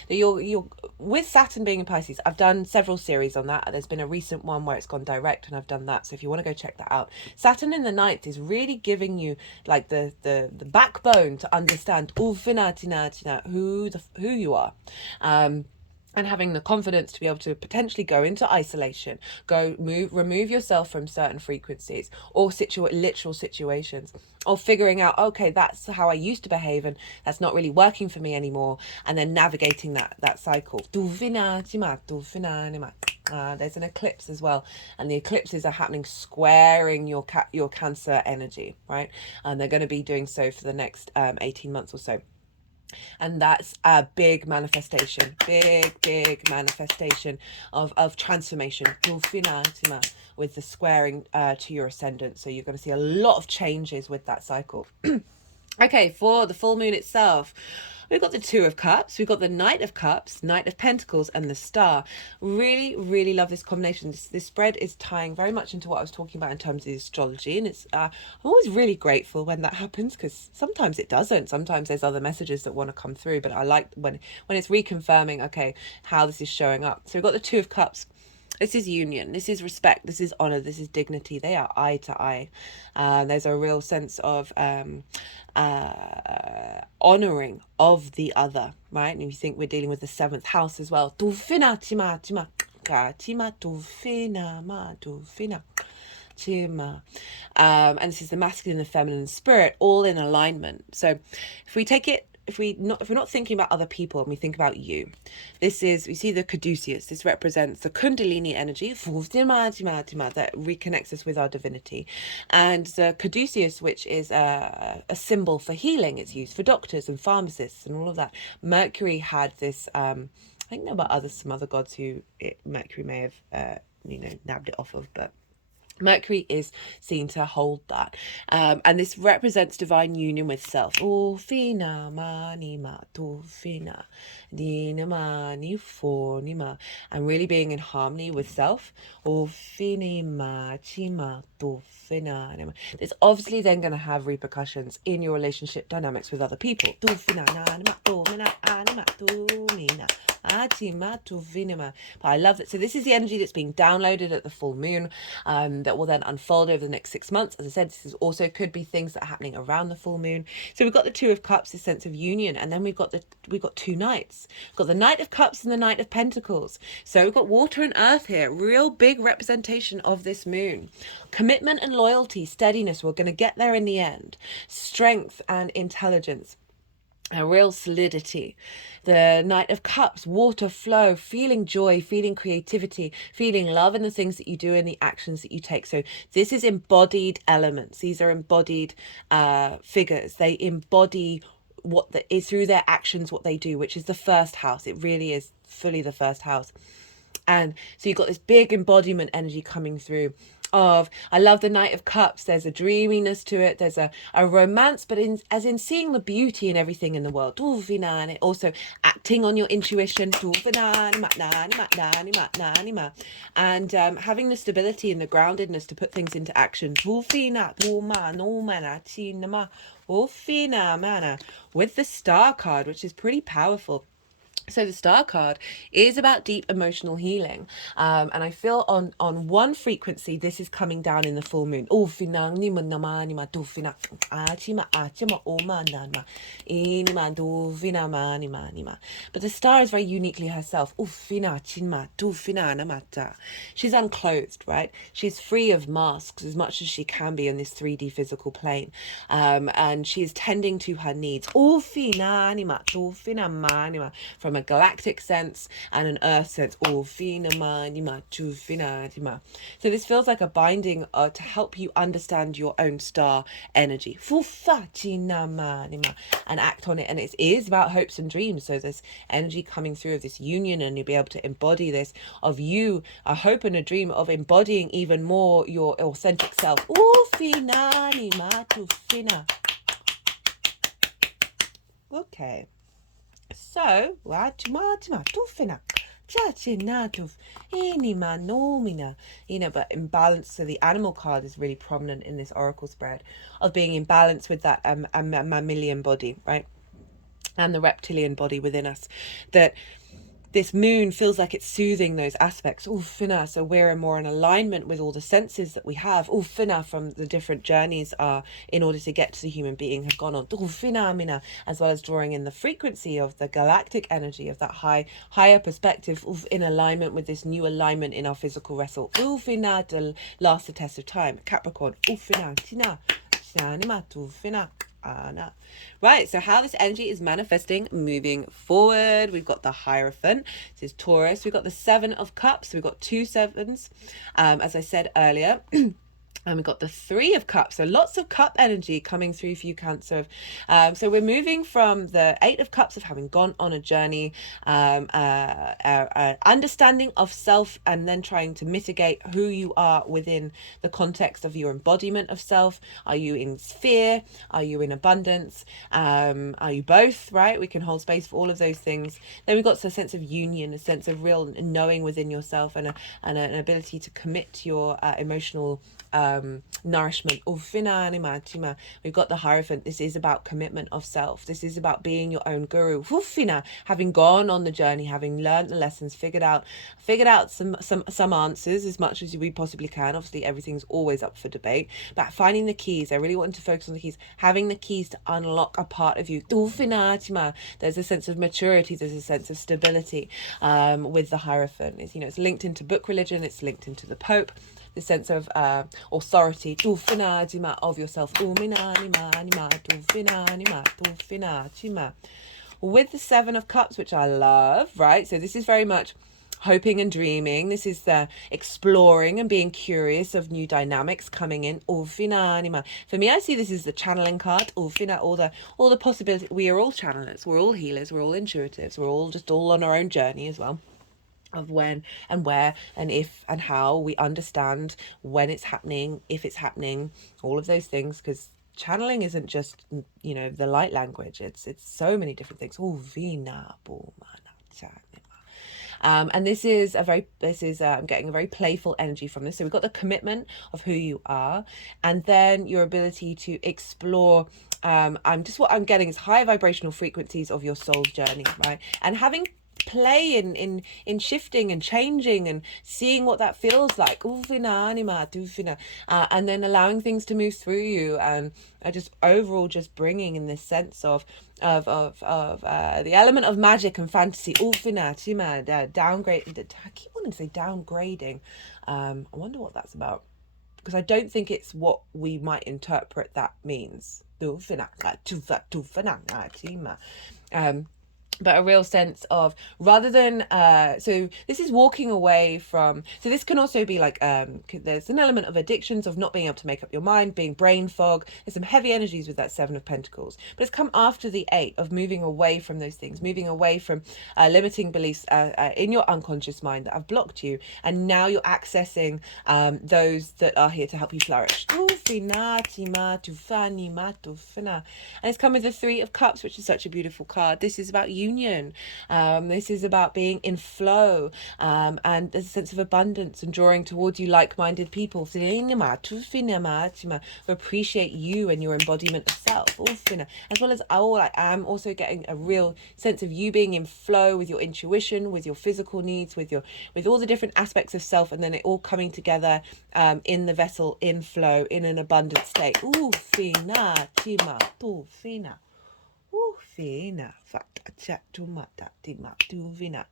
You're with Saturn being in Pisces. I've done several series on that. There's been a recent one where it's gone direct, and I've done that. So if you want to go check that out, Saturn in the 9th is really giving you like the backbone to understand who you are. And having the confidence to be able to potentially go into isolation, remove yourself from certain frequencies or literal situations, or figuring out, okay, that's how I used to behave and that's not really working for me anymore, and then navigating that cycle. There's an eclipse as well, and the eclipses are happening squaring your Cancer energy, right? And they're going to be doing so for the next 18 months or so. And that's a big manifestation, big manifestation of transformation with the squaring to your ascendant. So you're going to see a lot of changes with that cycle. Okay, for the full moon itself, we've got the Two of Cups, we've got the Knight of Cups, Knight of Pentacles, and the Star. Really love this combination. This spread is tying very much into what I was talking about in terms of the astrology, and it's I'm always really grateful when that happens, because sometimes it doesn't. Sometimes there's other messages that want to come through, but I like when it's reconfirming, okay, how this is showing up. So we've got the Two of Cups. This is union, this is respect, this is honor, this is dignity. They are eye to eye. There's a real sense of honoring of the other, right? And if you think we're dealing with the 7th house as well. And this is the masculine and feminine spirit all in alignment. So if we take it, if we're not thinking about other people and we think about you, we see the caduceus. This represents the kundalini energy that reconnects us with our divinity, and the caduceus, which is a symbol for healing. It's used for doctors and pharmacists and all of that. Mercury had this. I think there were some other gods who Mercury may have nabbed it off of, but Mercury is seen to hold that. And this represents divine union with self. Oh, fina mani ma to fina dina mani fornima. And really being in harmony with self. Oh, fini ma chima to fina. It's obviously then going to have repercussions in your relationship dynamics with other people. To fina na to mina anima to mina. But I love that. So this is the energy that's being downloaded at the full moon, that will then unfold over the next 6 months. As I said, this is also could be things that are happening around the full moon. So we've got the Two of Cups, this sense of union, and then we've got two knights. We've got the Knight of Cups and the Knight of Pentacles. So we've got water and earth here, real big representation of this moon. Commitment and loyalty, steadiness. We're going to get there in the end. Strength and intelligence. A real solidity. The Knight of Cups, water flow, feeling joy, feeling creativity, feeling love in the things that you do and the actions that you take. So this is embodied elements. These are embodied figures. They embody through their actions, what they do, which is the first house. It really is fully the first house. And so you've got this big embodiment energy coming through. I love the Knight of Cups. There's a dreaminess to it. There's a romance, but as in seeing the beauty in everything in the world. And it also acting on your intuition. And having the stability and the groundedness to put things into action. With the Star card, which is pretty powerful. So the Star card is about deep emotional healing. And I feel on one frequency, this is coming down in the full moon. But the Star is very uniquely herself. She's unclothed, right? She's free of masks as much as she can be in this 3D physical plane. And she is tending to her needs. From a galactic sense and an earth sense. So this feels like a binding to help you understand your own star energy and act on it. And it is about hopes and dreams. So this energy coming through of this union, and you'll be able to embody this of you, a hope and a dream of embodying even more your authentic self. Okay. So, but imbalance. So the animal card is really prominent in this oracle spread of being in balance with that mammalian body, right? And the reptilian body within us. That this moon feels like it's soothing those aspects. So we're more in alignment with all the senses that we have. From the different journeys in order to get to the human being have gone on. As well as drawing in the frequency of the galactic energy of that higher perspective in alignment with this new alignment in our physical wrestle. To last the test of time. Capricorn. Right, so how this energy is manifesting moving forward. We've got the Hierophant. This is Taurus. We've got the Seven of Cups. We've got two sevens, as I said earlier. And we've got the Three of Cups. So lots of cup energy coming through for you, Cancer. So we're moving from the Eight of Cups of having gone on a journey, understanding of self, and then trying to mitigate who you are within the context of your embodiment of self. Are you in fear? Are you in abundance? Are you both, right? We can hold space for all of those things. Then we've got a sense of union, a sense of real knowing within yourself, and an ability to commit to your emotional nourishment. We've got the Hierophant. This is about commitment of self. This is about being your own guru. Having gone on the journey, having learned the lessons, figured out some answers as much as we possibly can. Obviously, everything's always up for debate, but finding the keys. I really wanted to focus on the keys. Having the keys to unlock a part of you. There's a sense of maturity. There's a sense of stability with the Hierophant. It's linked into book religion. It's linked into the Pope. The sense of authority of yourself. With the Seven of Cups, which I love, right? So this is very much hoping and dreaming. This is the exploring and being curious of new dynamics coming in. For me, I see this as the channeling card. All the possibility. We are all channelers. We're all healers. We're all intuitives. We're all on our own journey as well, of when and where and if and how. We understand when it's happening, if it's happening, all of those things, because channeling isn't just the light language. It's so many different things. And this is I'm getting a very playful energy from this. So we've got the commitment of who you are, and then your ability to explore. What I'm getting is high vibrational frequencies of your soul's journey, right? And having play in shifting and changing and seeing what that feels like, and then allowing things to move through you, and just overall just bringing in this sense of the element of magic and fantasy. Downgrade. I keep wanting to say downgrading. I wonder what that's about, because I don't think it's what we might interpret that means. But a real sense of, rather than so this is walking away from, so this can also be like there's an element of addictions, of not being able to make up your mind, being brain fog. There's some heavy energies with that Seven of Pentacles, but it's come after the Eight of moving away from those things, moving away from limiting beliefs in your unconscious mind that have blocked you, and now you're accessing those that are here to help you flourish. And it's come with the Three of Cups, which is such a beautiful card. This is about union. This is about being in flow, and there's a sense of abundance and drawing towards you like-minded people who appreciate you and your embodiment of self, as well as I am also getting a real sense of you being in flow with your intuition, with your physical needs, with all the different aspects of self, and then it all coming together in the vessel, in flow, in an abundant state.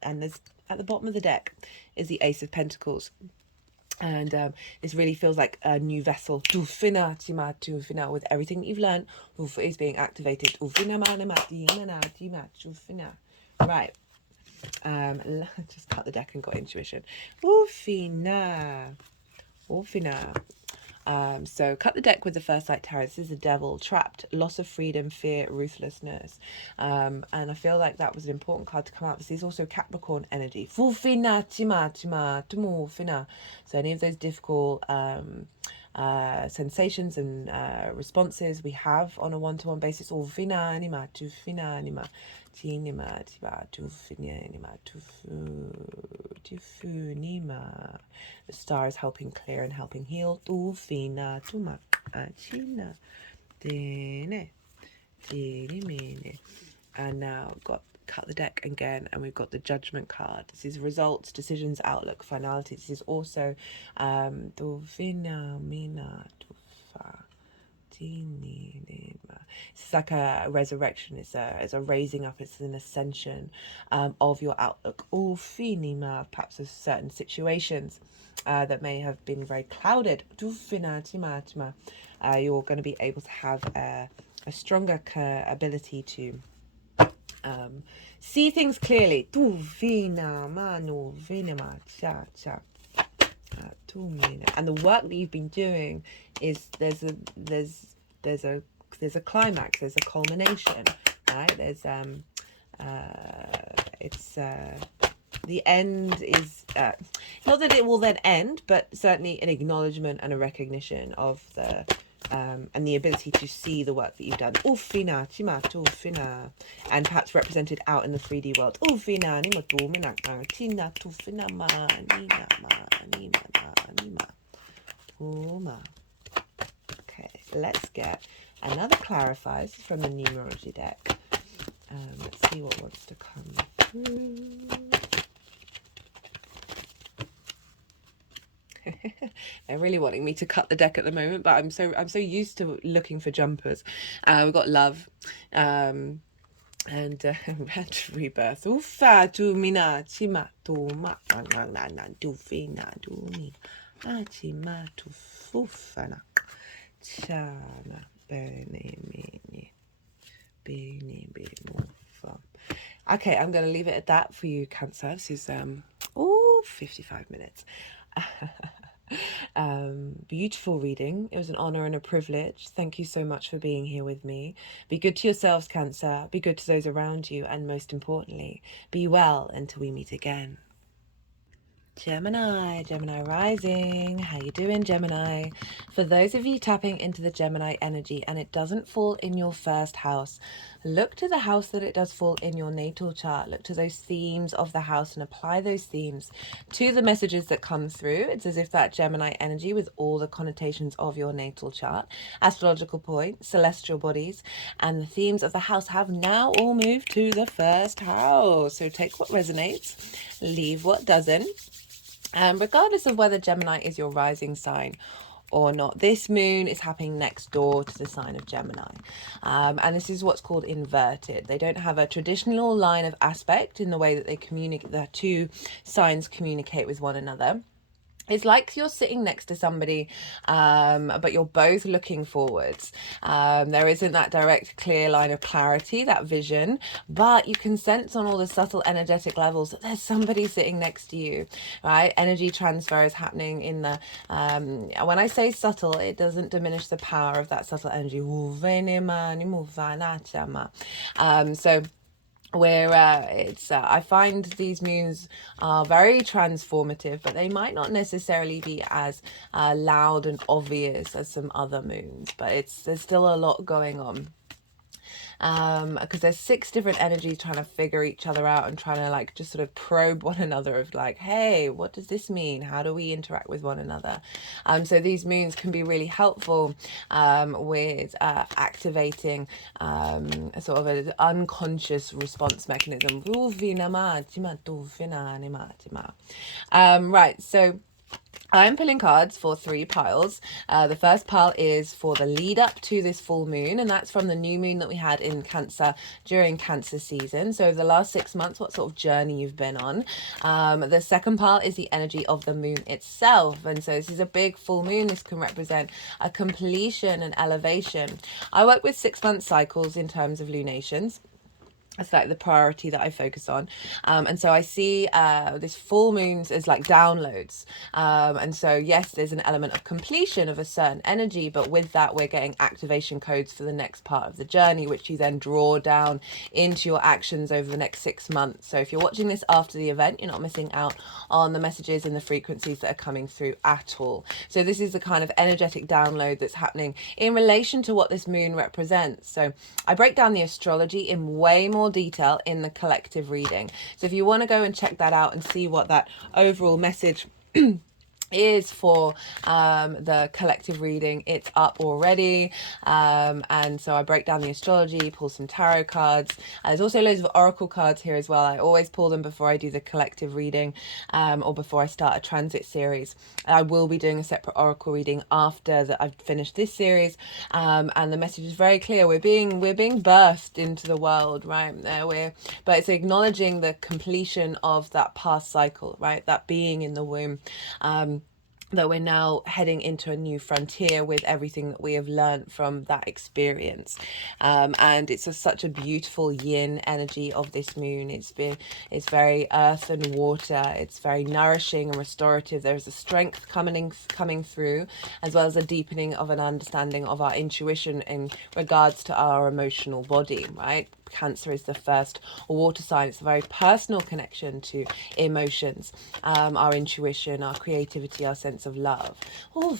And there's, at the bottom of the deck is the Ace of Pentacles, and this really feels like a new vessel with everything that you've learned is being activated. Right, just cut the deck and got intuition. So cut the deck with the First Light Tarot. This is the Devil, trapped, loss of freedom, fear, ruthlessness. And I feel like that was an important card to come out. This is also Capricorn energy. So any of those difficult sensations and responses we have on a one-to-one basis, the star is helping clear and helping heal. And now I've got cut the deck again, and we've got the Judgment card. This is results, decisions, outlook, finality. This is also it's like a resurrection. It's a raising up. It's an ascension of your outlook. Perhaps of certain situations that may have been very clouded. You're going to be able to have a stronger ability to see things clearly. And the work that you've been doing is there's a climax, there's a culmination, right? There's the end is not that it will then end, but certainly an acknowledgement and a recognition of the and the ability to see the work that you've done. And perhaps represented out in the 3D world. Okay, let's get another clarifiers from the numerology deck. Let's see what wants to come through. They're really wanting me to cut the deck at the moment, but I'm so used to looking for jumpers. We've got love, and red rebirth. Ufa tu mina chima tu ma na tu fina tu ni chima tu fufana chana bene mini bene bene. Okay, I'm going to leave it at that for you, Cancer. This is 55 minutes. Beautiful reading. It was an honor and a privilege. Thank you so much for being here with me. Be good to yourselves, Cancer. Be good to those around you, and most importantly, be well until we meet again. Gemini rising. How you doing, Gemini? For those of you tapping into the Gemini energy and it doesn't fall in your first house, look to the house that it does fall in your natal chart. Look to those themes of the house and apply those themes to the messages that come through. It's as if that Gemini energy, with all the connotations of your natal chart, astrological point, celestial bodies, and the themes of the house have now all moved to the first house. So take what resonates, leave what doesn't. Regardless of whether Gemini is your rising sign or not, this moon is happening next door to the sign of Gemini. And this is what's called inverted. They don't have a traditional line of aspect in the way that they communicate, the two signs communicate with one another. It's like you're sitting next to somebody, but you're both looking forwards. There isn't that direct, clear line of clarity, that vision, but you can sense on all the subtle energetic levels that there's somebody sitting next to you, right? Energy transfer is happening in the, when I say subtle, it doesn't diminish the power of that subtle energy. So where it's I find these moons are very transformative, but they might not necessarily be as loud and obvious as some other moons, but there's still a lot going on. Because there's 6 different energies trying to figure each other out and trying to like just sort of probe one another of like, hey, what does this mean? How do we interact with one another? So these moons can be really helpful with activating sort of an unconscious response mechanism. Right, so I'm pulling cards for 3 piles. The first pile is for the lead up to this full moon, and that's from the new moon that we had in Cancer during Cancer season. So over the last 6 months, what sort of journey you've been on. The second pile is the energy of the moon itself, and so this is a big full moon. This can represent a completion and elevation. I work with 6-month cycles in terms of lunations. That's like the priority that I focus on. And so I see this full moons as like downloads. And so, yes, there's an element of completion of a certain energy, but with that, we're getting activation codes for the next part of the journey, which you then draw down into your actions over the next 6 months. So if you're watching this after the event, you're not missing out on the messages and the frequencies that are coming through at all. So this is the kind of energetic download that's happening in relation to what this moon represents. So I break down the astrology in way more detail in the collective reading. So if you want to go and check that out and see what that overall message is for the collective reading, it's up already. And so I break down the astrology, pull some tarot cards. There's also loads of oracle cards here as well. I always pull them before I do the collective reading, or before I start a transit series. I will be doing a separate oracle reading after that I've finished this series. And the message is very clear. We're being birthed into the world, right? But it's acknowledging the completion of that past cycle, right? That being in the womb. that we're now heading into a new frontier with everything that we have learned from that experience. And it's such a beautiful yin energy of this moon. It's very earth and water. It's very nourishing and restorative. There's a strength coming through, as well as a deepening of an understanding of our intuition in regards to our emotional body, right? Cancer is the first water sign. It's a very personal connection to emotions, our intuition, our creativity, our sense of love. For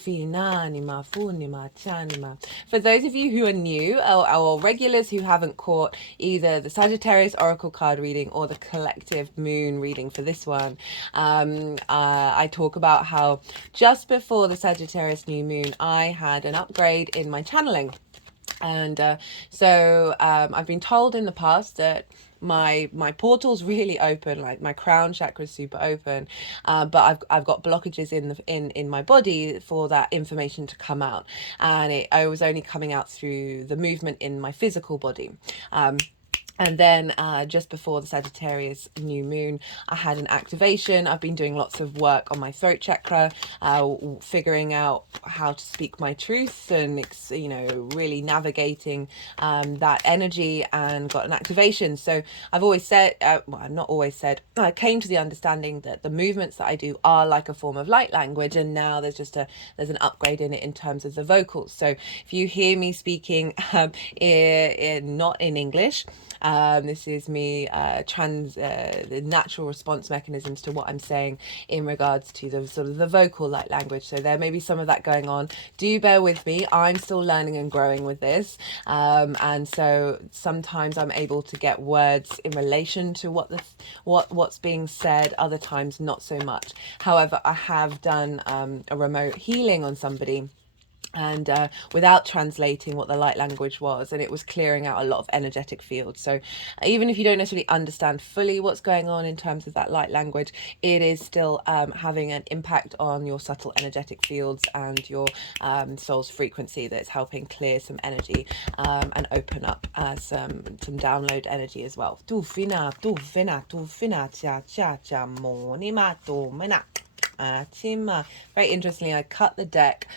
those of you who are new or regulars who haven't caught either the Sagittarius Oracle card reading or the collective moon reading for this one, I talk about how just before the Sagittarius new moon, I had an upgrade in my channeling. And so I've been told in the past that my portal's really open, like my crown chakra is super open, but I've got blockages in my body for that information to come out, and I was only coming out through the movement in my physical body. And then just before the Sagittarius new moon, I had an activation. I've been doing lots of work on my throat chakra, figuring out how to speak my truth and, really navigating that energy, and got an activation. So I've always said, not always said, I came to the understanding that the movements that I do are like a form of light language. And now there's an upgrade in it in terms of the vocals. So if you hear me speaking not in English, this is me the natural response mechanisms to what I'm saying in regards to the sort of the vocal light language. So there may be some of that going on. Do bear with me. I'm still learning and growing with this. And so sometimes I'm able to get words in relation to what's being said. Other times not so much. However, I have done a remote healing on somebody, and without translating what the light language was, and it was clearing out a lot of energetic fields. So even if you don't necessarily understand fully what's going on in terms of that light language, it is still having an impact on your subtle energetic fields and your soul's frequency, that's helping clear some energy and open up some download energy as well. Very interestingly, I cut the deck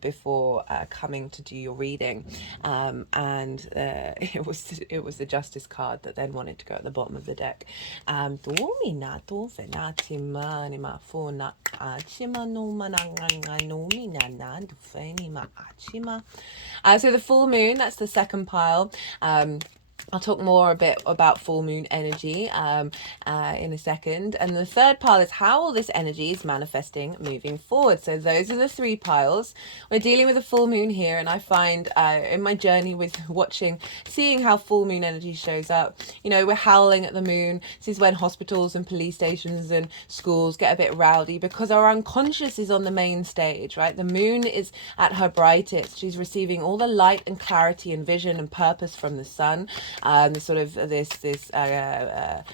before coming to do your reading, and it was the Justice card that then wanted to go at the bottom of the deck. So the full moon, that's the second pile. I'll talk more a bit about full moon energy in a second. And the third pile is how all this energy is manifesting moving forward. So those are the three piles. We're dealing with a full moon here, and I find in my journey with seeing how full moon energy shows up, we're howling at the moon. This is when hospitals and police stations and schools get a bit rowdy, because our unconscious is on the main stage, right? The moon is at her brightest. She's receiving all the light and clarity and vision and purpose from the sun. This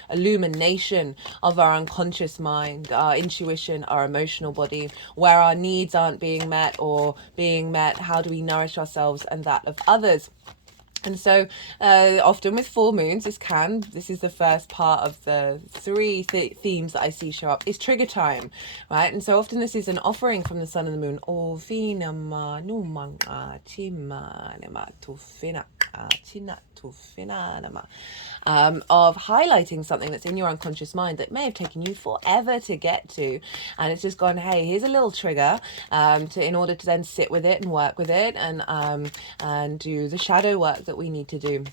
illumination of our unconscious mind, our intuition, our emotional body, where our needs aren't being met or being met. How do we nourish ourselves and that of others? And so often with full moons, this is the first part of the three themes that I see show up, is trigger time, right? And so often this is an offering from the sun and the moon. Of highlighting something that's in your unconscious mind that may have taken you forever to get to, and it's just gone, hey, here's a little trigger in order to then sit with it and work with it, and do the shadow work that we need to do.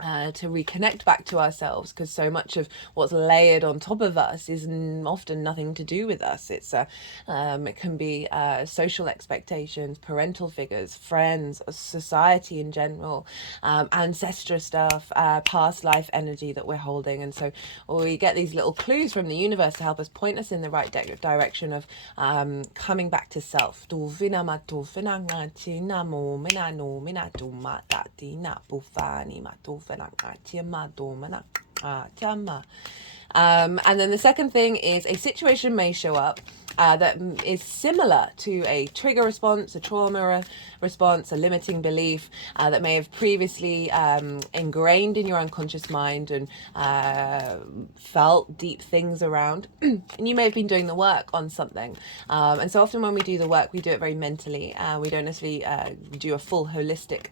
To reconnect back to ourselves, because so much of what's layered on top of us is often nothing to do with us. It can be social expectations, parental figures, friends, society in general, ancestral stuff, past life energy that we're holding. And so we get these little clues from the universe to help us point us in the right direction of coming back to self. And then the second thing is a situation may show up that is similar to a trigger response, a trauma response, a limiting belief that may have previously ingrained in your unconscious mind and felt deep things around. And you may have been doing the work on something. And so often when we do the work, we do it very mentally. We don't necessarily do a full holistic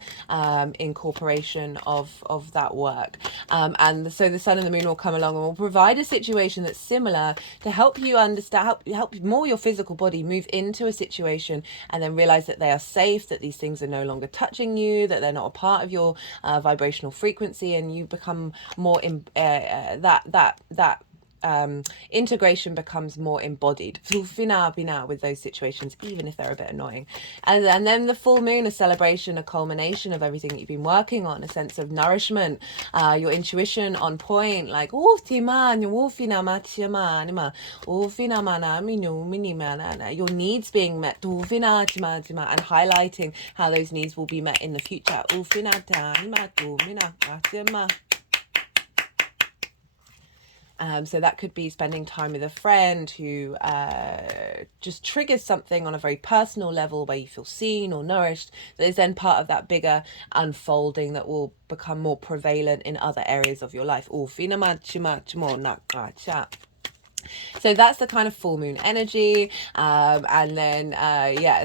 incorporation of that work. And so the sun and the moon will come along and will provide a situation that's similar to help you understand, help more your physical body move into a situation and then realize that they are safe, that these things are no longer touching you, that they're not a part of your vibrational frequency, and you become more in integration becomes more embodied with those situations, even if they're a bit annoying. And then the full moon, a celebration, a culmination of everything that you've been working on, a sense of nourishment, your intuition on point, like your needs being met, and highlighting how those needs will be met in the future. So that could be spending time with a friend who just triggers something on a very personal level where you feel seen or nourished. That is then part of that bigger unfolding that will become more prevalent in other areas of your life. So that's the kind of full moon energy. And then,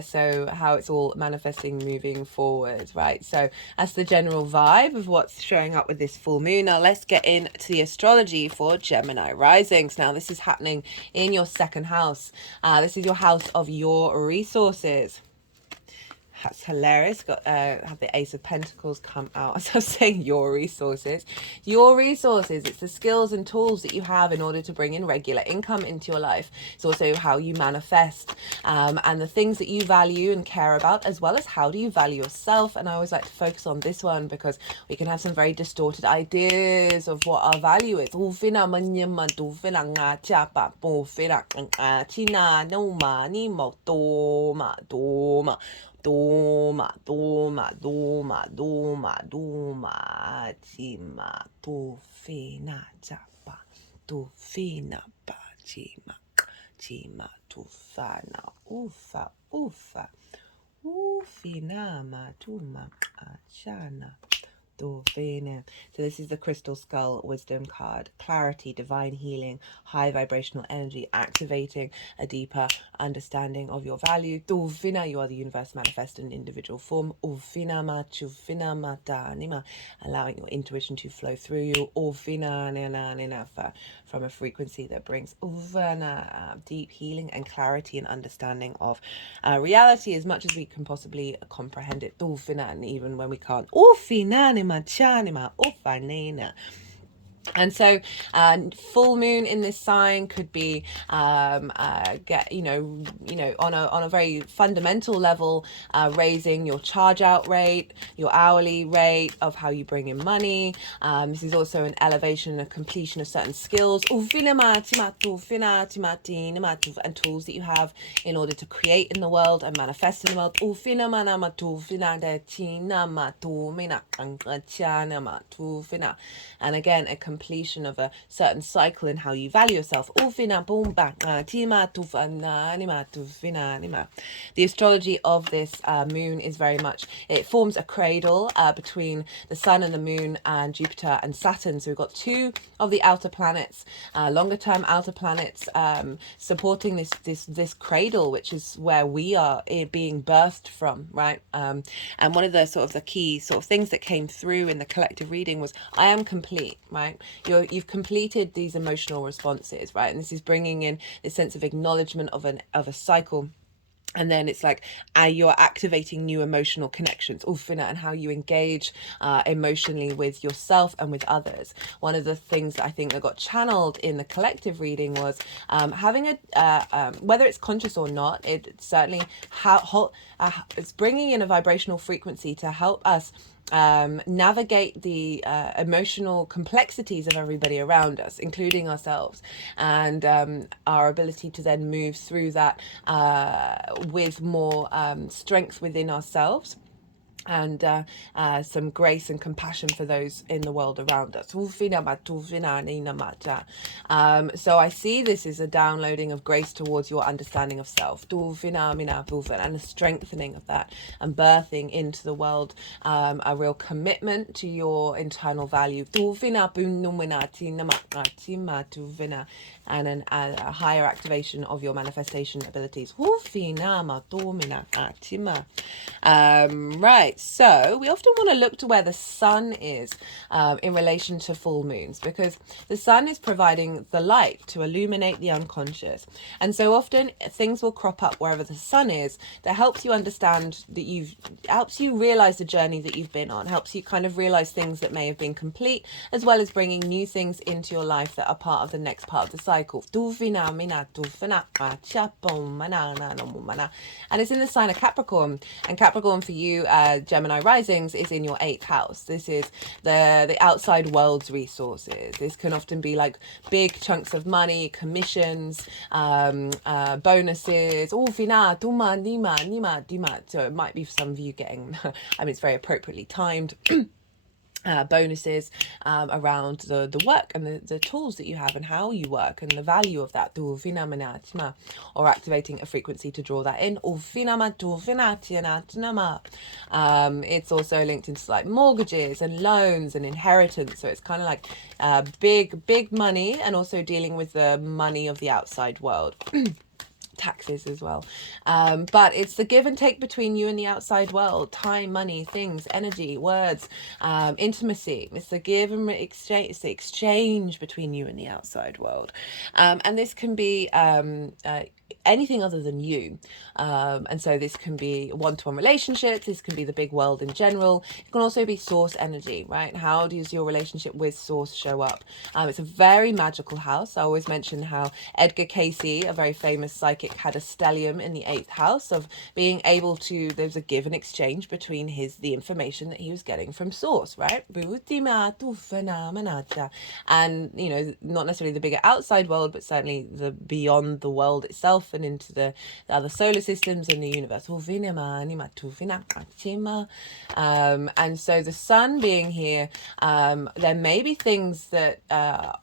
so how it's all manifesting moving forward, right? So that's the general vibe of what's showing up with this full moon. Now let's get into the astrology for Gemini risings. Now this is happening in your second house. This is your house of your resources. That's hilarious. Got have the Ace of Pentacles come out as I was saying your resources. Your resources, it's the skills and tools that you have in order to bring in regular income into your life. It's also how you manifest and the things that you value and care about, as well as how do you value yourself. And I always like to focus on this one because we can have some very distorted ideas of what our value is. Doma, doma, doma, doma, doma, tima, tu fina chapa, tu fina pa, chima, tu fana, ufa, ufa, ufina ma, tuma, achana. So this is the crystal skull wisdom card. Clarity, divine healing, high vibrational energy, activating a deeper understanding of your value. You are the universe manifest in individual form. Allowing your intuition to flow through you. From a frequency that brings deep healing and clarity and understanding of reality as much as we can possibly comprehend it. And even when we can't. And so full moon in this sign could be on a very fundamental level, raising your charge out rate, your hourly rate of how you bring in money. This is also an elevation and a completion of certain skills and tools that you have in order to create in the world and manifest in the world. And again, a completion of a certain cycle in how you value yourself. The astrology of this moon is very much, it forms a cradle between the sun and the moon and Jupiter and Saturn. So we've got two of the outer planets, longer term outer planets, supporting this cradle, which is where we are being birthed from, right? And one of the sort of the key sort of things that came through in the collective reading was, I am complete, right? You've completed these emotional responses, right? And this is bringing in this sense of acknowledgement of a cycle. And then it's like you're activating new emotional connections, and how you engage emotionally with yourself and with others. One of the things that I think that got channeled in the collective reading was having whether it's conscious or not, it certainly it's bringing in a vibrational frequency to help us navigate the emotional complexities of everybody around us, including ourselves, and our ability to then move through that with more strength within ourselves. and some grace and compassion for those in the world around us. So I see this as a downloading of grace towards your understanding of self, and a strengthening of that, and birthing into the world a real commitment to your internal value, and a higher activation of your manifestation abilities. Right, so we often want to look to where the sun is in relation to full moons, because the sun is providing the light to illuminate the unconscious. And so often things will crop up wherever the sun is that helps you understand that helps you realize the journey that you've been on, helps you kind of realize things that may have been complete, as well as bringing new things into your life that are part of the next part of the cycle. And it's in the sign of Capricorn, and Capricorn for you, Gemini risings, is in your 8th house. This is the outside world's resources. This can often be like big chunks of money, commissions, bonuses, so it might be for some of you getting, I mean, it's very appropriately timed. Bonuses around the work and the tools that you have and how you work and the value of that, or activating a frequency to draw that in. It's also linked into like mortgages and loans and inheritance, so it's kind of like big money, and also dealing with the money of the outside world. Taxes as well, but it's the give and take between you and the outside world: time, money, things, energy, words, intimacy. It's the give and exchange. It's the exchange between you and the outside world, and this can be anything other than you, and so this can be one-to-one relationships, this can be the big world in general. It can also be source energy, right? How does your relationship with source show up? It's a very magical house. I always mention how Edgar Cayce, a very famous psychic, had a stellium in the 8th house of being able to, there's a give and exchange between the information that he was getting from source, right? And not necessarily the bigger outside world, but certainly the beyond the world itself and into the other solar systems and the universe. And so the sun being here, there may be things that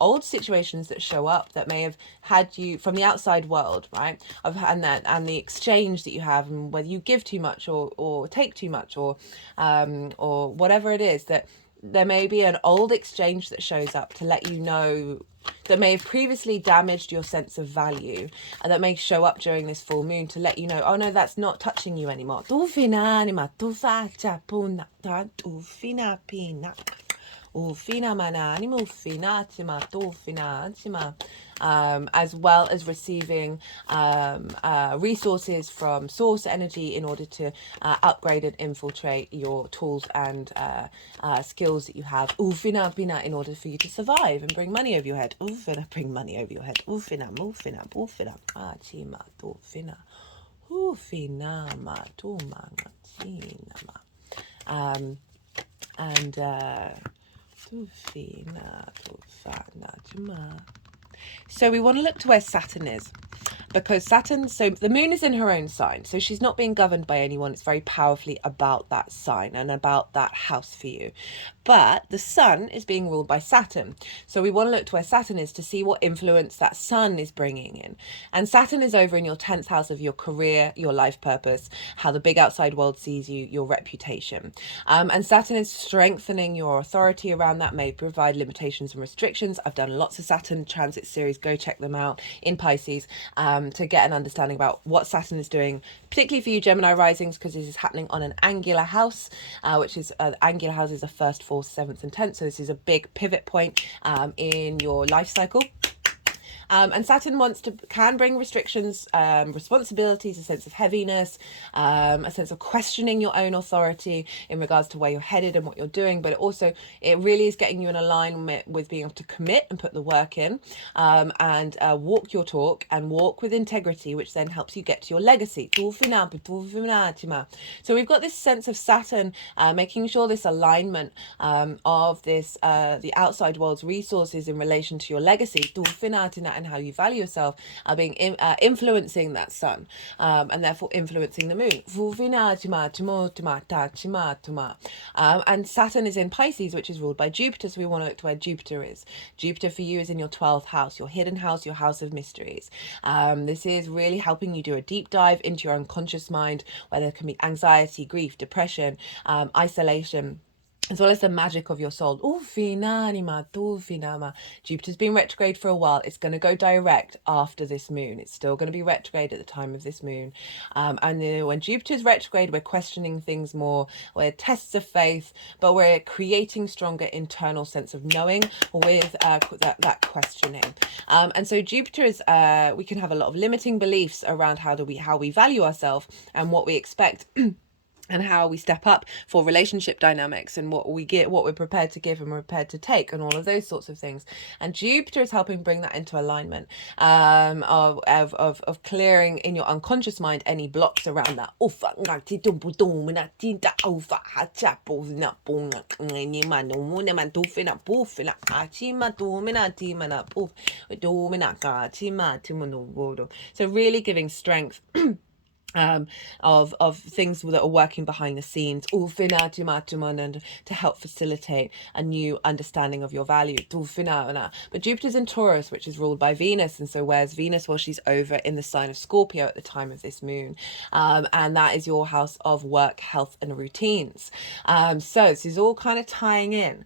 old situations that show up that may have had you from the outside world, right? And the exchange that you have, and whether you give too much or take too much, or whatever it is, that there may be an old exchange that shows up to let you know that may have previously damaged your sense of value, and that may show up during this full moon to let you know, oh no, that's not touching you anymore. As well as receiving resources from source energy in order to upgrade and infiltrate your tools and skills that you have in order for you to survive and bring money over your head. Bring money over your head. So we want to look to where Saturn is, because Saturn, so the moon is in her own sign, so she's not being governed by anyone. It's very powerfully about that sign and about that house for you. But the sun is being ruled by Saturn, so we want to look to where Saturn is to see what influence that sun is bringing in. And Saturn is over in your 10th house of your career, your life purpose, how the big outside world sees you, your reputation. And Saturn is strengthening your authority around that, may provide limitations and restrictions. I've done lots of Saturn transit series, go check them out in Pisces, to get an understanding about what Saturn is doing, particularly for you Gemini risings, because this is happening on an angular house, which is angular houses are 1st, 4th, 7th and 10th, so this is a big pivot point in your life cycle. And Saturn can bring restrictions, responsibilities, a sense of heaviness, a sense of questioning your own authority in regards to where you're headed and what you're doing. But it really is getting you in alignment with being able to commit and put the work in, and walk your talk and walk with integrity, which then helps you get to your legacy. So we've got this sense of Saturn making sure this alignment of this the outside world's resources in relation to your legacy, and and how you value yourself are being influencing that sun, and therefore influencing the moon. And Saturn is in Pisces, which is ruled by Jupiter, so we want to look to where Jupiter is. Jupiter for you is in your 12th house, your hidden house, your house of mysteries. This is really helping you do a deep dive into your unconscious mind, where there can be anxiety, grief, depression, isolation, as well as the magic of your soul. Jupiter's been retrograde for a while. It's going to go direct after this moon. It's still going to be retrograde at the time of this moon. And when Jupiter's retrograde, we're questioning things more. We're tests of faith, but we're creating stronger internal sense of knowing with that questioning. And so Jupiter is, we can have a lot of limiting beliefs around how we value ourselves and what we expect and how we step up for relationship dynamics and what we get, what we're prepared to give and we're prepared to take, and all of those sorts of things. And Jupiter is helping bring that into alignment, of clearing in your unconscious mind any blocks around that. So really giving strength of things that are working behind the scenes, and to help facilitate a new understanding of your value. But Jupiter's in Taurus, which is ruled by Venus, and so where's Venus? Well, she's over in the sign of Scorpio at the time of this moon, and that is your house of work, health, and routines. So this is all kind of tying in,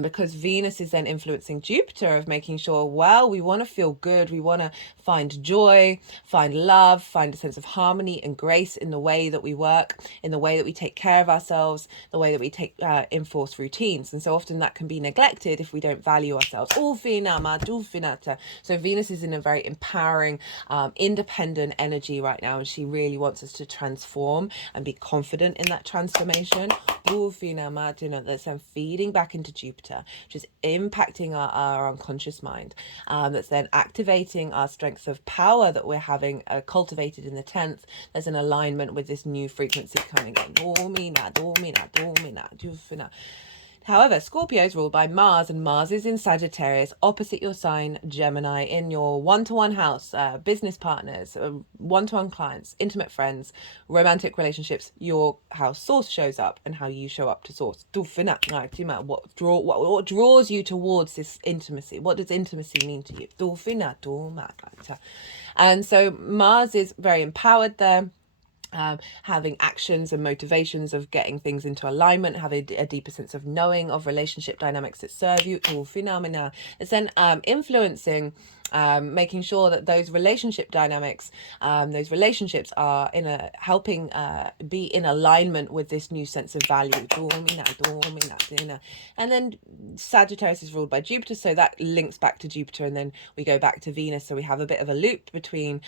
because Venus is then influencing Jupiter of making sure, well, we want to feel good, we want to find joy, find love, find a sense of harmony and grace in the way that we work, in the way that we take care of ourselves, the way that we enforce routines. And so often that can be neglected if we don't value ourselves. So Venus is in a very empowering, independent energy right now, and she really wants us to transform and be confident in that transformation. That's then feeding back into Jupiter, which is impacting our unconscious mind, that's then activating our strengths of power that we're having cultivated in the 10th. There's an alignment with this new frequency coming in. However, Scorpio is ruled by Mars, and Mars is in Sagittarius, opposite your sign, Gemini, in your one-to-one house, business partners, one-to-one clients, intimate friends, romantic relationships. Your house source shows up and how you show up to source. What draws you towards this intimacy? What does intimacy mean to you? And so Mars is very empowered there. Having actions and motivations of getting things into alignment, having a deeper sense of knowing of relationship dynamics that serve you. It's then influencing, making sure that those relationship dynamics, those relationships are helping be in alignment with this new sense of value. And then Sagittarius is ruled by Jupiter, so that links back to Jupiter, and then we go back to Venus. So we have a bit of a loop between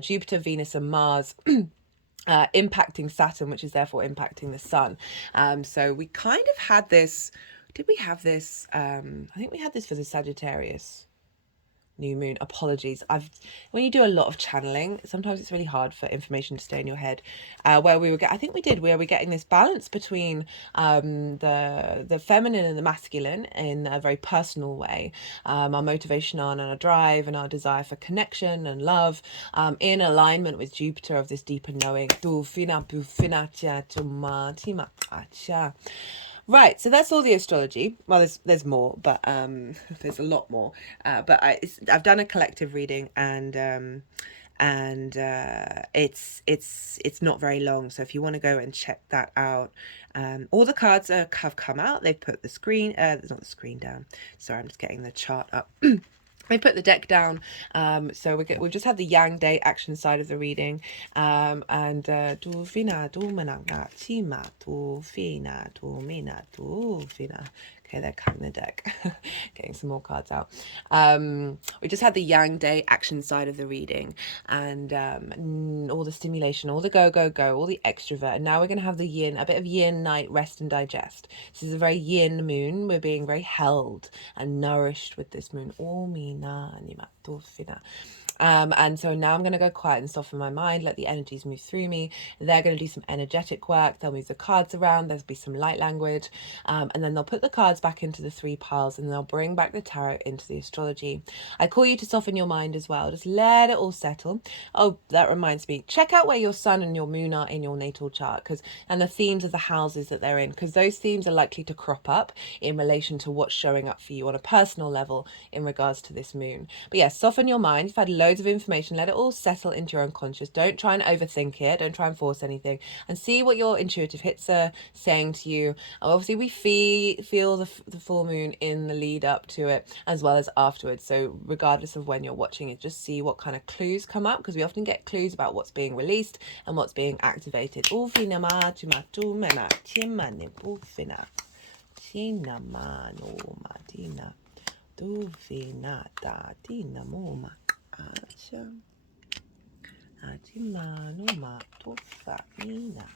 Jupiter, Venus, and Mars. Impacting Saturn, which is therefore impacting the sun. So we kind of had this, did we have this? I think we had this for the Sagittarius new moon. Apologies. When you do a lot of channeling, sometimes it's really hard for information to stay in your head. Where we were getting this balance between the feminine and the masculine in a very personal way. Our motivation and our drive and our desire for connection and love, in alignment with Jupiter of this deeper knowing. Right, so that's all the astrology. Well, there's more, but there's a lot more. But I've done a collective reading, and it's not very long. So if you want to go and check that out, all the cards have come out. They've put the screen, not the screen down. Sorry, I'm just getting the chart up. I put the deck down, so we've just had the Yang Day action side of the reading, and okay, they're cutting the deck, getting some more cards out. We just had the Yang Day action side of the reading, and all the stimulation, all the go, all the extrovert, and now we're going to have the yin, a bit of yin night, rest and digest. This is a very yin moon. We're being very held and nourished with this moon. And so now I'm going to go quiet and soften my mind, let the energies move through me. They're going to do some energetic work. They'll move the cards around. There'll be some light language. And then they'll put the cards back into the 3 piles and they'll bring back the tarot into the astrology. I call you to soften your mind as well. Just let it all settle. Oh, that reminds me. Check out where your sun and your moon are in your natal chart, and the themes of the houses that they're in, because those themes are likely to crop up in relation to what's showing up for you on a personal level in regards to this moon. But yeah, soften your mind. You've had loads of information. Let it all settle into your unconscious. Don't try and overthink it. Don't try and force anything. And see what your intuitive hits are saying to you. Obviously, we feel the full moon in the lead up to it as well as afterwards. So regardless of when you're watching it, just see what kind of clues come up, because we often get clues about what's being released and what's being activated. Duvina da dina moma acha atima noma tofa mina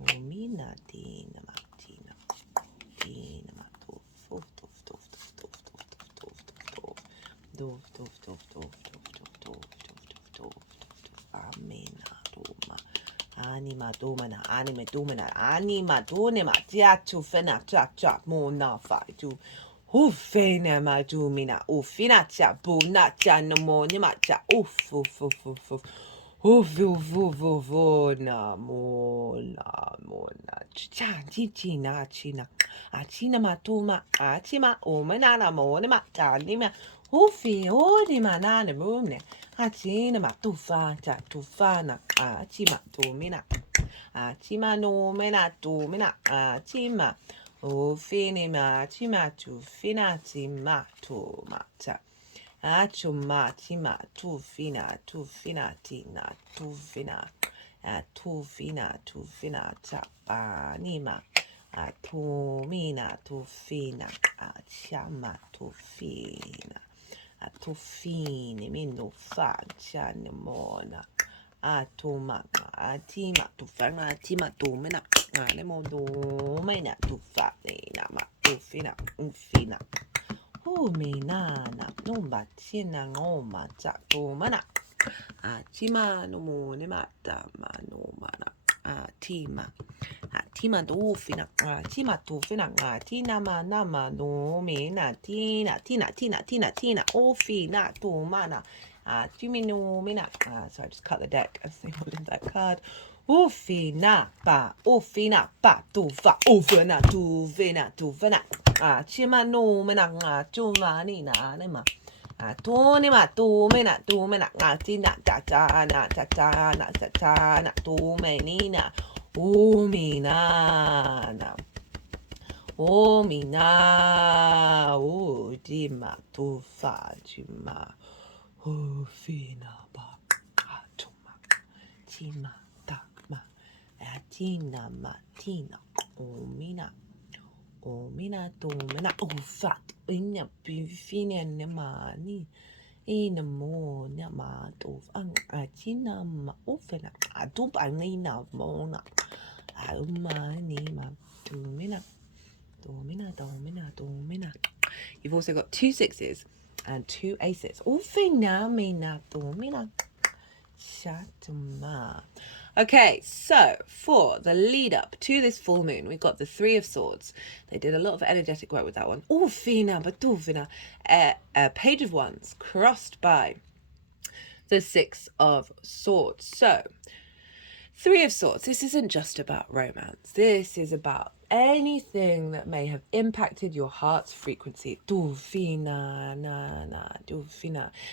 omina dina matina dina matof tof tof tof tof tof tof tof tof tof tof tof tof tof amina doma anima domana anima domana anima donema tiatu fena cha mona fa tu Ufena madumina ufinacha bunacha namonimacha na mona cha china china achina matuma achima omanana monima tanima ufi odima nana mumne achina matufa cha tufana achima tumina achima no mena tumina achima Ufinima chimatu finati matu mata. Achumati matu fina tu finati na tu fina. Tu fina tu finata anima. Tu mina tu fina. Chama tu fina. Tu fini minu fancia nemona. Atuma atima tu fanga atima tu mena anemo do mena tu fa na ma tu fina ufina mina na numba tina ngoma ta tu mana atima no mo ne mata mano mana atima atima do fina atima tu fina atina mana mano mena tina o fina tu mana so I just cut the deck as they pulled that card. Ufina ba tu fa ufina tu vina chima no mena tu mani na nema tu ma tu mena tina ta na tu menina umina na dima tu fa chima Ufina ba atuma tima takma atina matina omina domina ufat inya bifine nemani ina mo nema dof ang atina ma ufina adup anina mona umani ma domina. You've also got 2 6s and 2 aces. Okay, so for the lead up to this full moon, we've got the 3 of Swords. They did a lot of energetic work with that one. Page of Wands crossed by the 6 of Swords. So 3 of Swords, this isn't just about romance. This is about anything that may have impacted your heart's frequency. Dufina.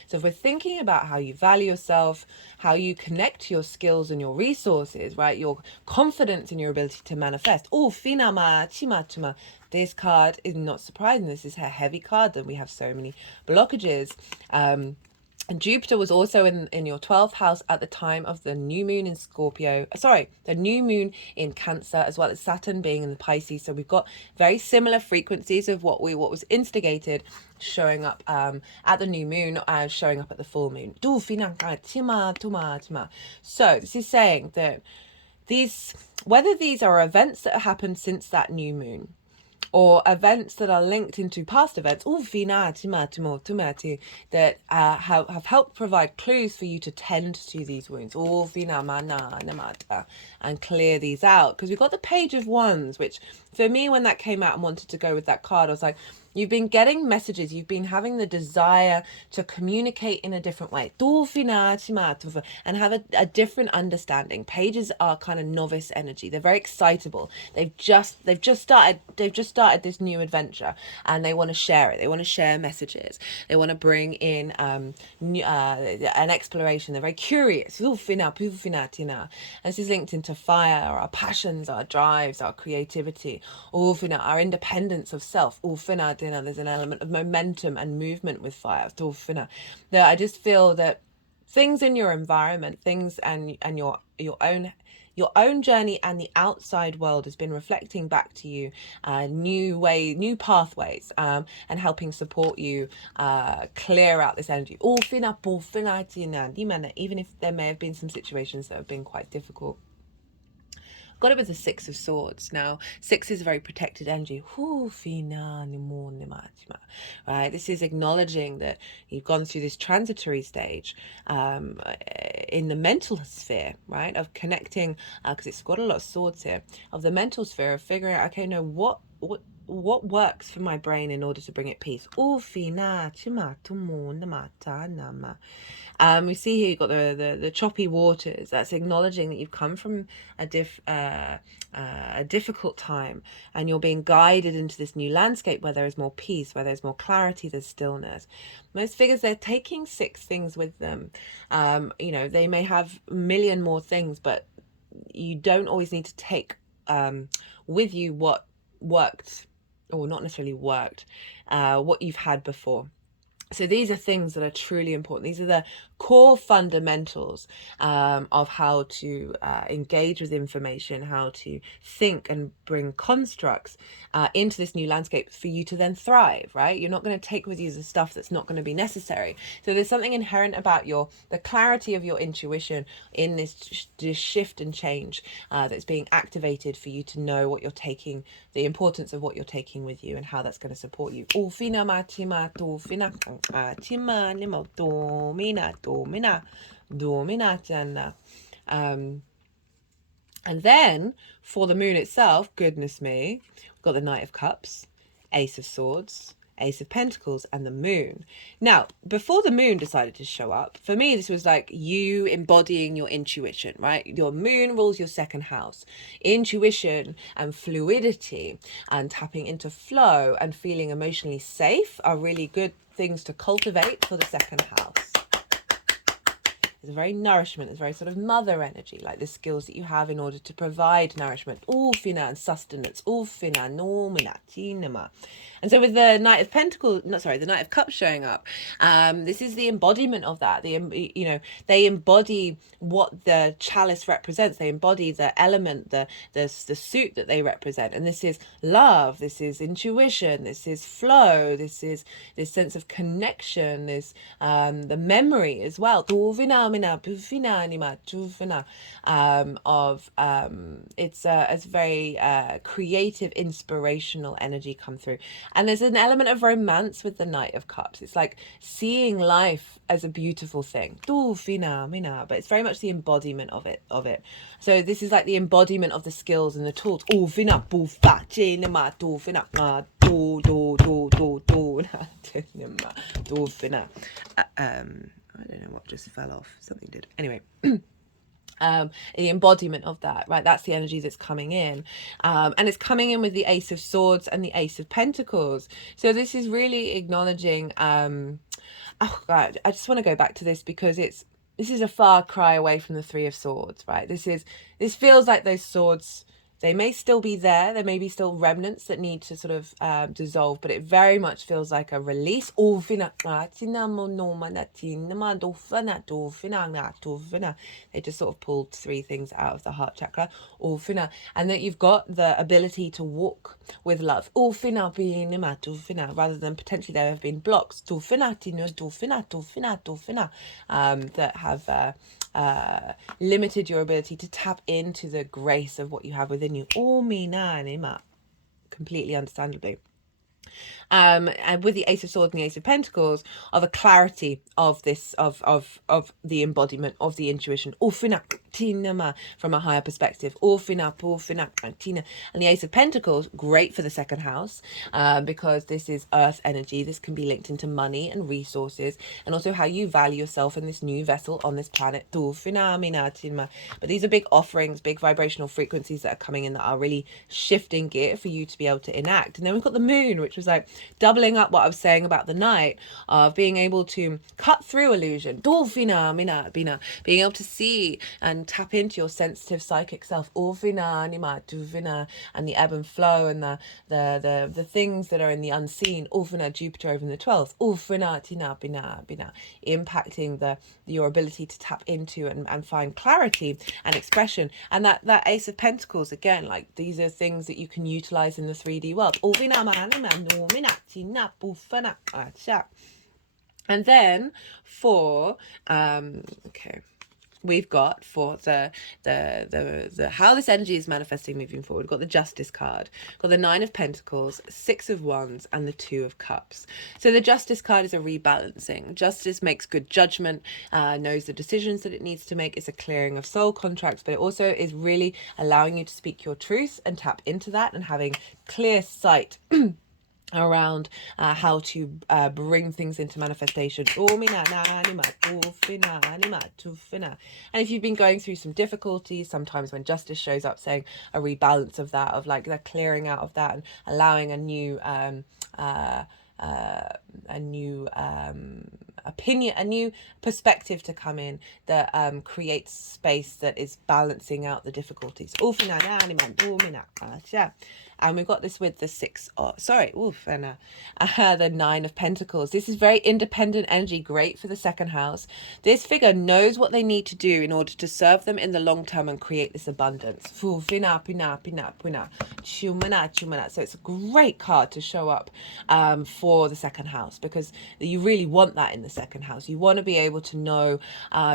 So if we're thinking about how you value yourself, how you connect to your skills and your resources, right? Your confidence in your ability to manifest. This card is not surprising. This is a heavy card that we have so many blockages. And Jupiter was also in your 12th house at the time of the new moon in the new moon in Cancer, as well as Saturn being in the Pisces. So we've got very similar frequencies of what was instigated showing up at the new moon, showing up at the full moon. So this is saying that whether these are events that happened since that new moon, or events that are linked into past events that have helped provide clues for you to tend to these wounds and clear these out. Because we've got the Page of Wands, which for me, when that came out and wanted to go with that card, I was like, you've been getting messages, you've been having the desire to communicate in a different way and have a different understanding. Pages are kind of novice energy. They're very excitable. They've just started this new adventure, and they want to share it. They want to share messages. They want to bring in an exploration. They're very curious. And this is linked into fire, our passions, our drives, our creativity, our independence of self. There's an element of momentum and movement with fire. That I just feel that things in your environment, things and your own journey and the outside world has been reflecting back to you new pathways, and helping support you clear out this energy. Even if there may have been some situations that have been quite difficult. Got it with the Six of Swords. Now, Six is a very protected energy. Right? This is acknowledging that you've gone through this transitory stage in the mental sphere, right? Of connecting, because it's got a lot of swords here, of the mental sphere, of figuring out, okay, no, what works for my brain in order to bring it peace. We see here you've got the choppy waters. That's acknowledging that you've come from a difficult time, and you're being guided into this new landscape where there is more peace, where there's more clarity, there's stillness. Most figures, they're taking 6 things with them. They may have a million more things, but you don't always need to take with you what worked, or not necessarily worked, what you've had before. So these are things that are truly important. These are the core fundamentals of how to engage with information, how to think and bring constructs into this new landscape for you to then thrive, right? You're not going to take with you the stuff that's not going to be necessary. So there's something inherent about the clarity of your intuition in this shift and change that's being activated for you to know what you're taking, the importance of what you're taking with you, and how that's going to support you. And then for the moon itself, goodness me, we've got the Knight of Cups, Ace of Swords, Ace of Pentacles, and the moon. Now, before the moon decided to show up, for me, this was like you embodying your intuition, right? Your moon rules your second house. Intuition and fluidity and tapping into flow and feeling emotionally safe are really good things to cultivate for the second house. It's very nourishment. It's very sort of mother energy, like the skills that you have in order to provide nourishment. Ulfina and sustenance. Ulfina nomina tinema. And so with the Knight of Pentacles, the Knight of Cups showing up, this is the embodiment of that. They embody what the chalice represents. They embody the element, the suit that they represent. And this is love. This is intuition. This is flow. This is this sense of connection. This the memory as well. It's very creative, inspirational energy come through. And there's an element of romance with the Knight of Cups. It's like seeing life as a beautiful thing. But it's very much the embodiment of it. So this is like the embodiment of the skills and the tools. I don't know what just fell off. Something did. Anyway. The embodiment of that, right? That's the energy that's coming in, and it's coming in with the Ace of Swords and the Ace of Pentacles. So this is really acknowledging oh God, I just want to go back to this because this is a far cry away from the Three of Swords, right? This feels like those swords, they may still be there. There may be still remnants that need to sort of dissolve, but it very much feels like a release. They just sort of pulled 3 things out of the heart chakra. And that you've got the ability to walk with love. Rather than potentially there have been blocks that have limited your ability to tap into the grace of what you have within you. completely understandably. And with the Ace of Swords and the Ace of Pentacles, of a clarity of this, of the embodiment of the intuition, from a higher perspective, and the Ace of Pentacles, great for the second house, because this is earth energy. This can be linked into money and resources, and also how you value yourself in this new vessel on this planet. But these are big offerings, big vibrational frequencies that are coming in that are really shifting gear for you to be able to enact. And then we've got the moon, which was like doubling up what I was saying about the night, of being able to cut through illusion, being able to see and tap into your sensitive psychic self, and the ebb and flow, and the things that are in the unseen, Jupiter over in the 12th, impacting your ability to tap into and find clarity and expression. And that Ace of Pentacles, again, like these are things that you can utilize in the 3D world. And then for okay, we've got for the how this energy is manifesting moving forward, we've got the Justice card, got the 9 of Pentacles, 6 of Wands, and the 2 of Cups. So the Justice card is a rebalancing. Justice makes good judgment, knows the decisions that it needs to make. It's a clearing of soul contracts, but it also is really allowing you to speak your truth and tap into that, and having clear sight around how to bring things into manifestation. And if you've been going through some difficulties, sometimes when justice shows up, saying a rebalance of that, of like the clearing out of that, and allowing a new opinion, a new perspective to come in that creates space that is balancing out the difficulties. And we've got this with the the 9 of Pentacles. This is very independent energy, great for the second house. This figure knows what they need to do in order to serve them in the long term and create this abundance. So it's a great card to show up for the second house, because you really want that in the second house. You want to be able to know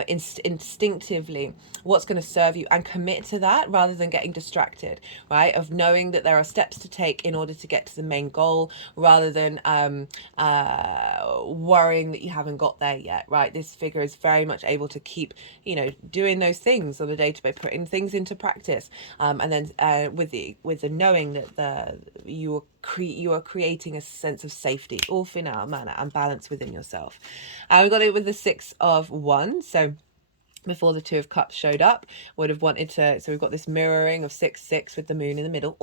instinctively what's going to serve you and commit to that, rather than getting distracted, right? Of knowing that there are steps to take in order to get to the main goal, rather than worrying that you haven't got there yet, right? This figure is very much able to keep, doing those things on a day-to-day, putting things into practice, and then with the knowing that you are creating a sense of safety, and balance within yourself. We got it with the 6 of Wands. So before the 2 of Cups showed up, would have wanted to, so we've got this mirroring of 6-6 with the moon in the middle.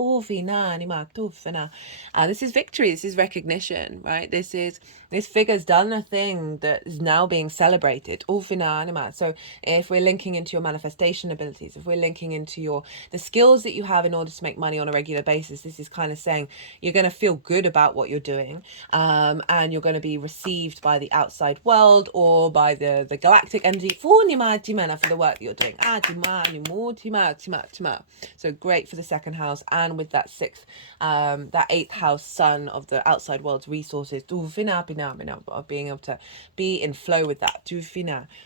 This is victory, this is recognition, right? This figure's done a thing that is now being celebrated. So if we're linking into your manifestation abilities, if we're linking into the skills that you have in order to make money on a regular basis, this is kind of saying you're going to feel good about what you're doing, and you're going to be received by the outside world or by the galactic energy for the work that you're doing. So great for the second house, and with that 6th, that 8th house sun of the outside world's resources, of being able to be in flow with that.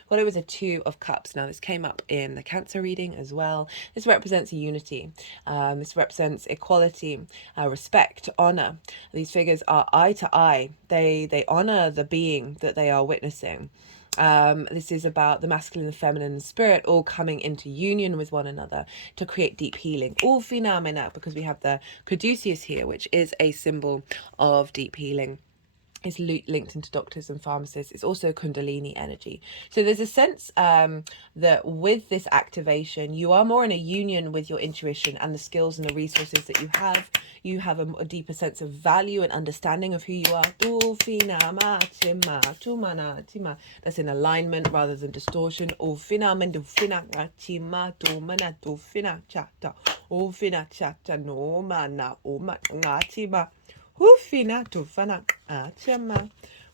Well, it was a 2 of Cups. Now this came up in the Cancer reading as well. This represents unity. This represents equality, respect, honor. These figures are eye to eye. They honor the being that they are witnessing. This is about the masculine, the feminine, and spirit all coming into union with one another to create deep healing. All phenomena, because we have the caduceus here, which is a symbol of deep healing. Is linked into doctors and pharmacists. It's also Kundalini energy. So there's a sense that with this activation, you are more in a union with your intuition and the skills and the resources that you have. You have a deeper sense of value and understanding of who you are. That's in alignment rather than distortion.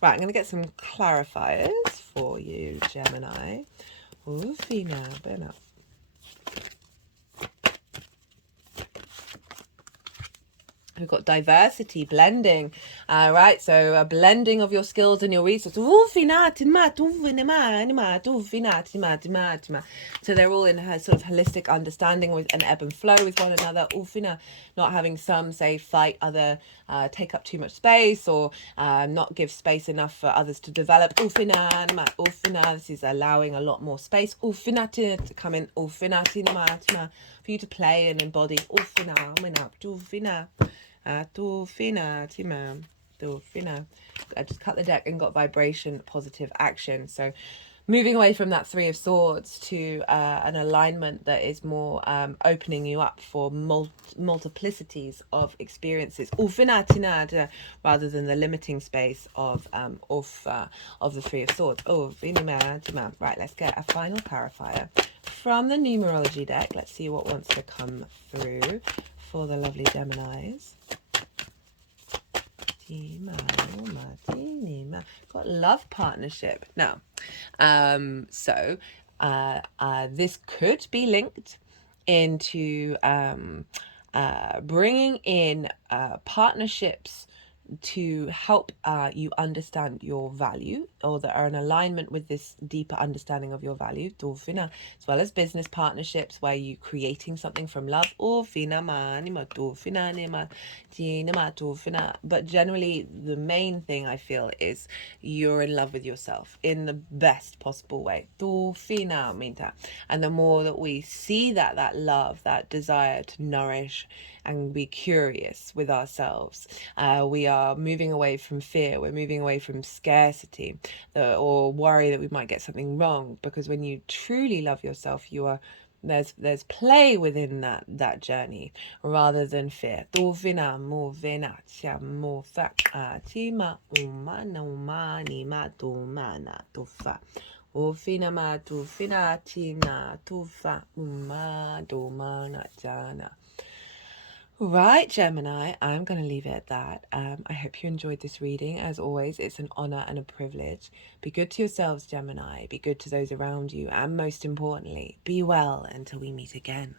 Right, I'm going to get some clarifiers for you, Gemini. We've got diversity, blending, right? So a blending of your skills and your resources. So they're all in a sort of holistic understanding with an ebb and flow with one another. Not having some, say, fight other, take up too much space, or not give space enough for others to develop. This is allowing a lot more space to come in. For you to play and embody. I just cut the deck and got vibration, positive action. So moving away from that Three of Swords to an alignment that is more opening you up for multiplicities of experiences, rather than the limiting space of the Three of Swords. Right, let's get a final clarifier from the numerology deck. Let's see what wants to come through for the lovely Geminis. Got love partnership now. This could be linked into bringing in partnerships to help you understand your value, or that are in alignment with this deeper understanding of your value, as well as business partnerships where you're creating something from love. But generally, the main thing I feel is you're in love with yourself in the best possible way. And the more that we see that love, that desire to nourish and be curious with ourselves, we are moving away from fear. We're moving away from scarcity, or worry that we might get something wrong. Because when you truly love yourself, there's play within that journey rather than fear. Right, Gemini, I'm going to leave it at that. I hope you enjoyed this reading. As always, it's an honor and a privilege. Be good to yourselves, Gemini. Be good to those around you. And most importantly, be well until we meet again.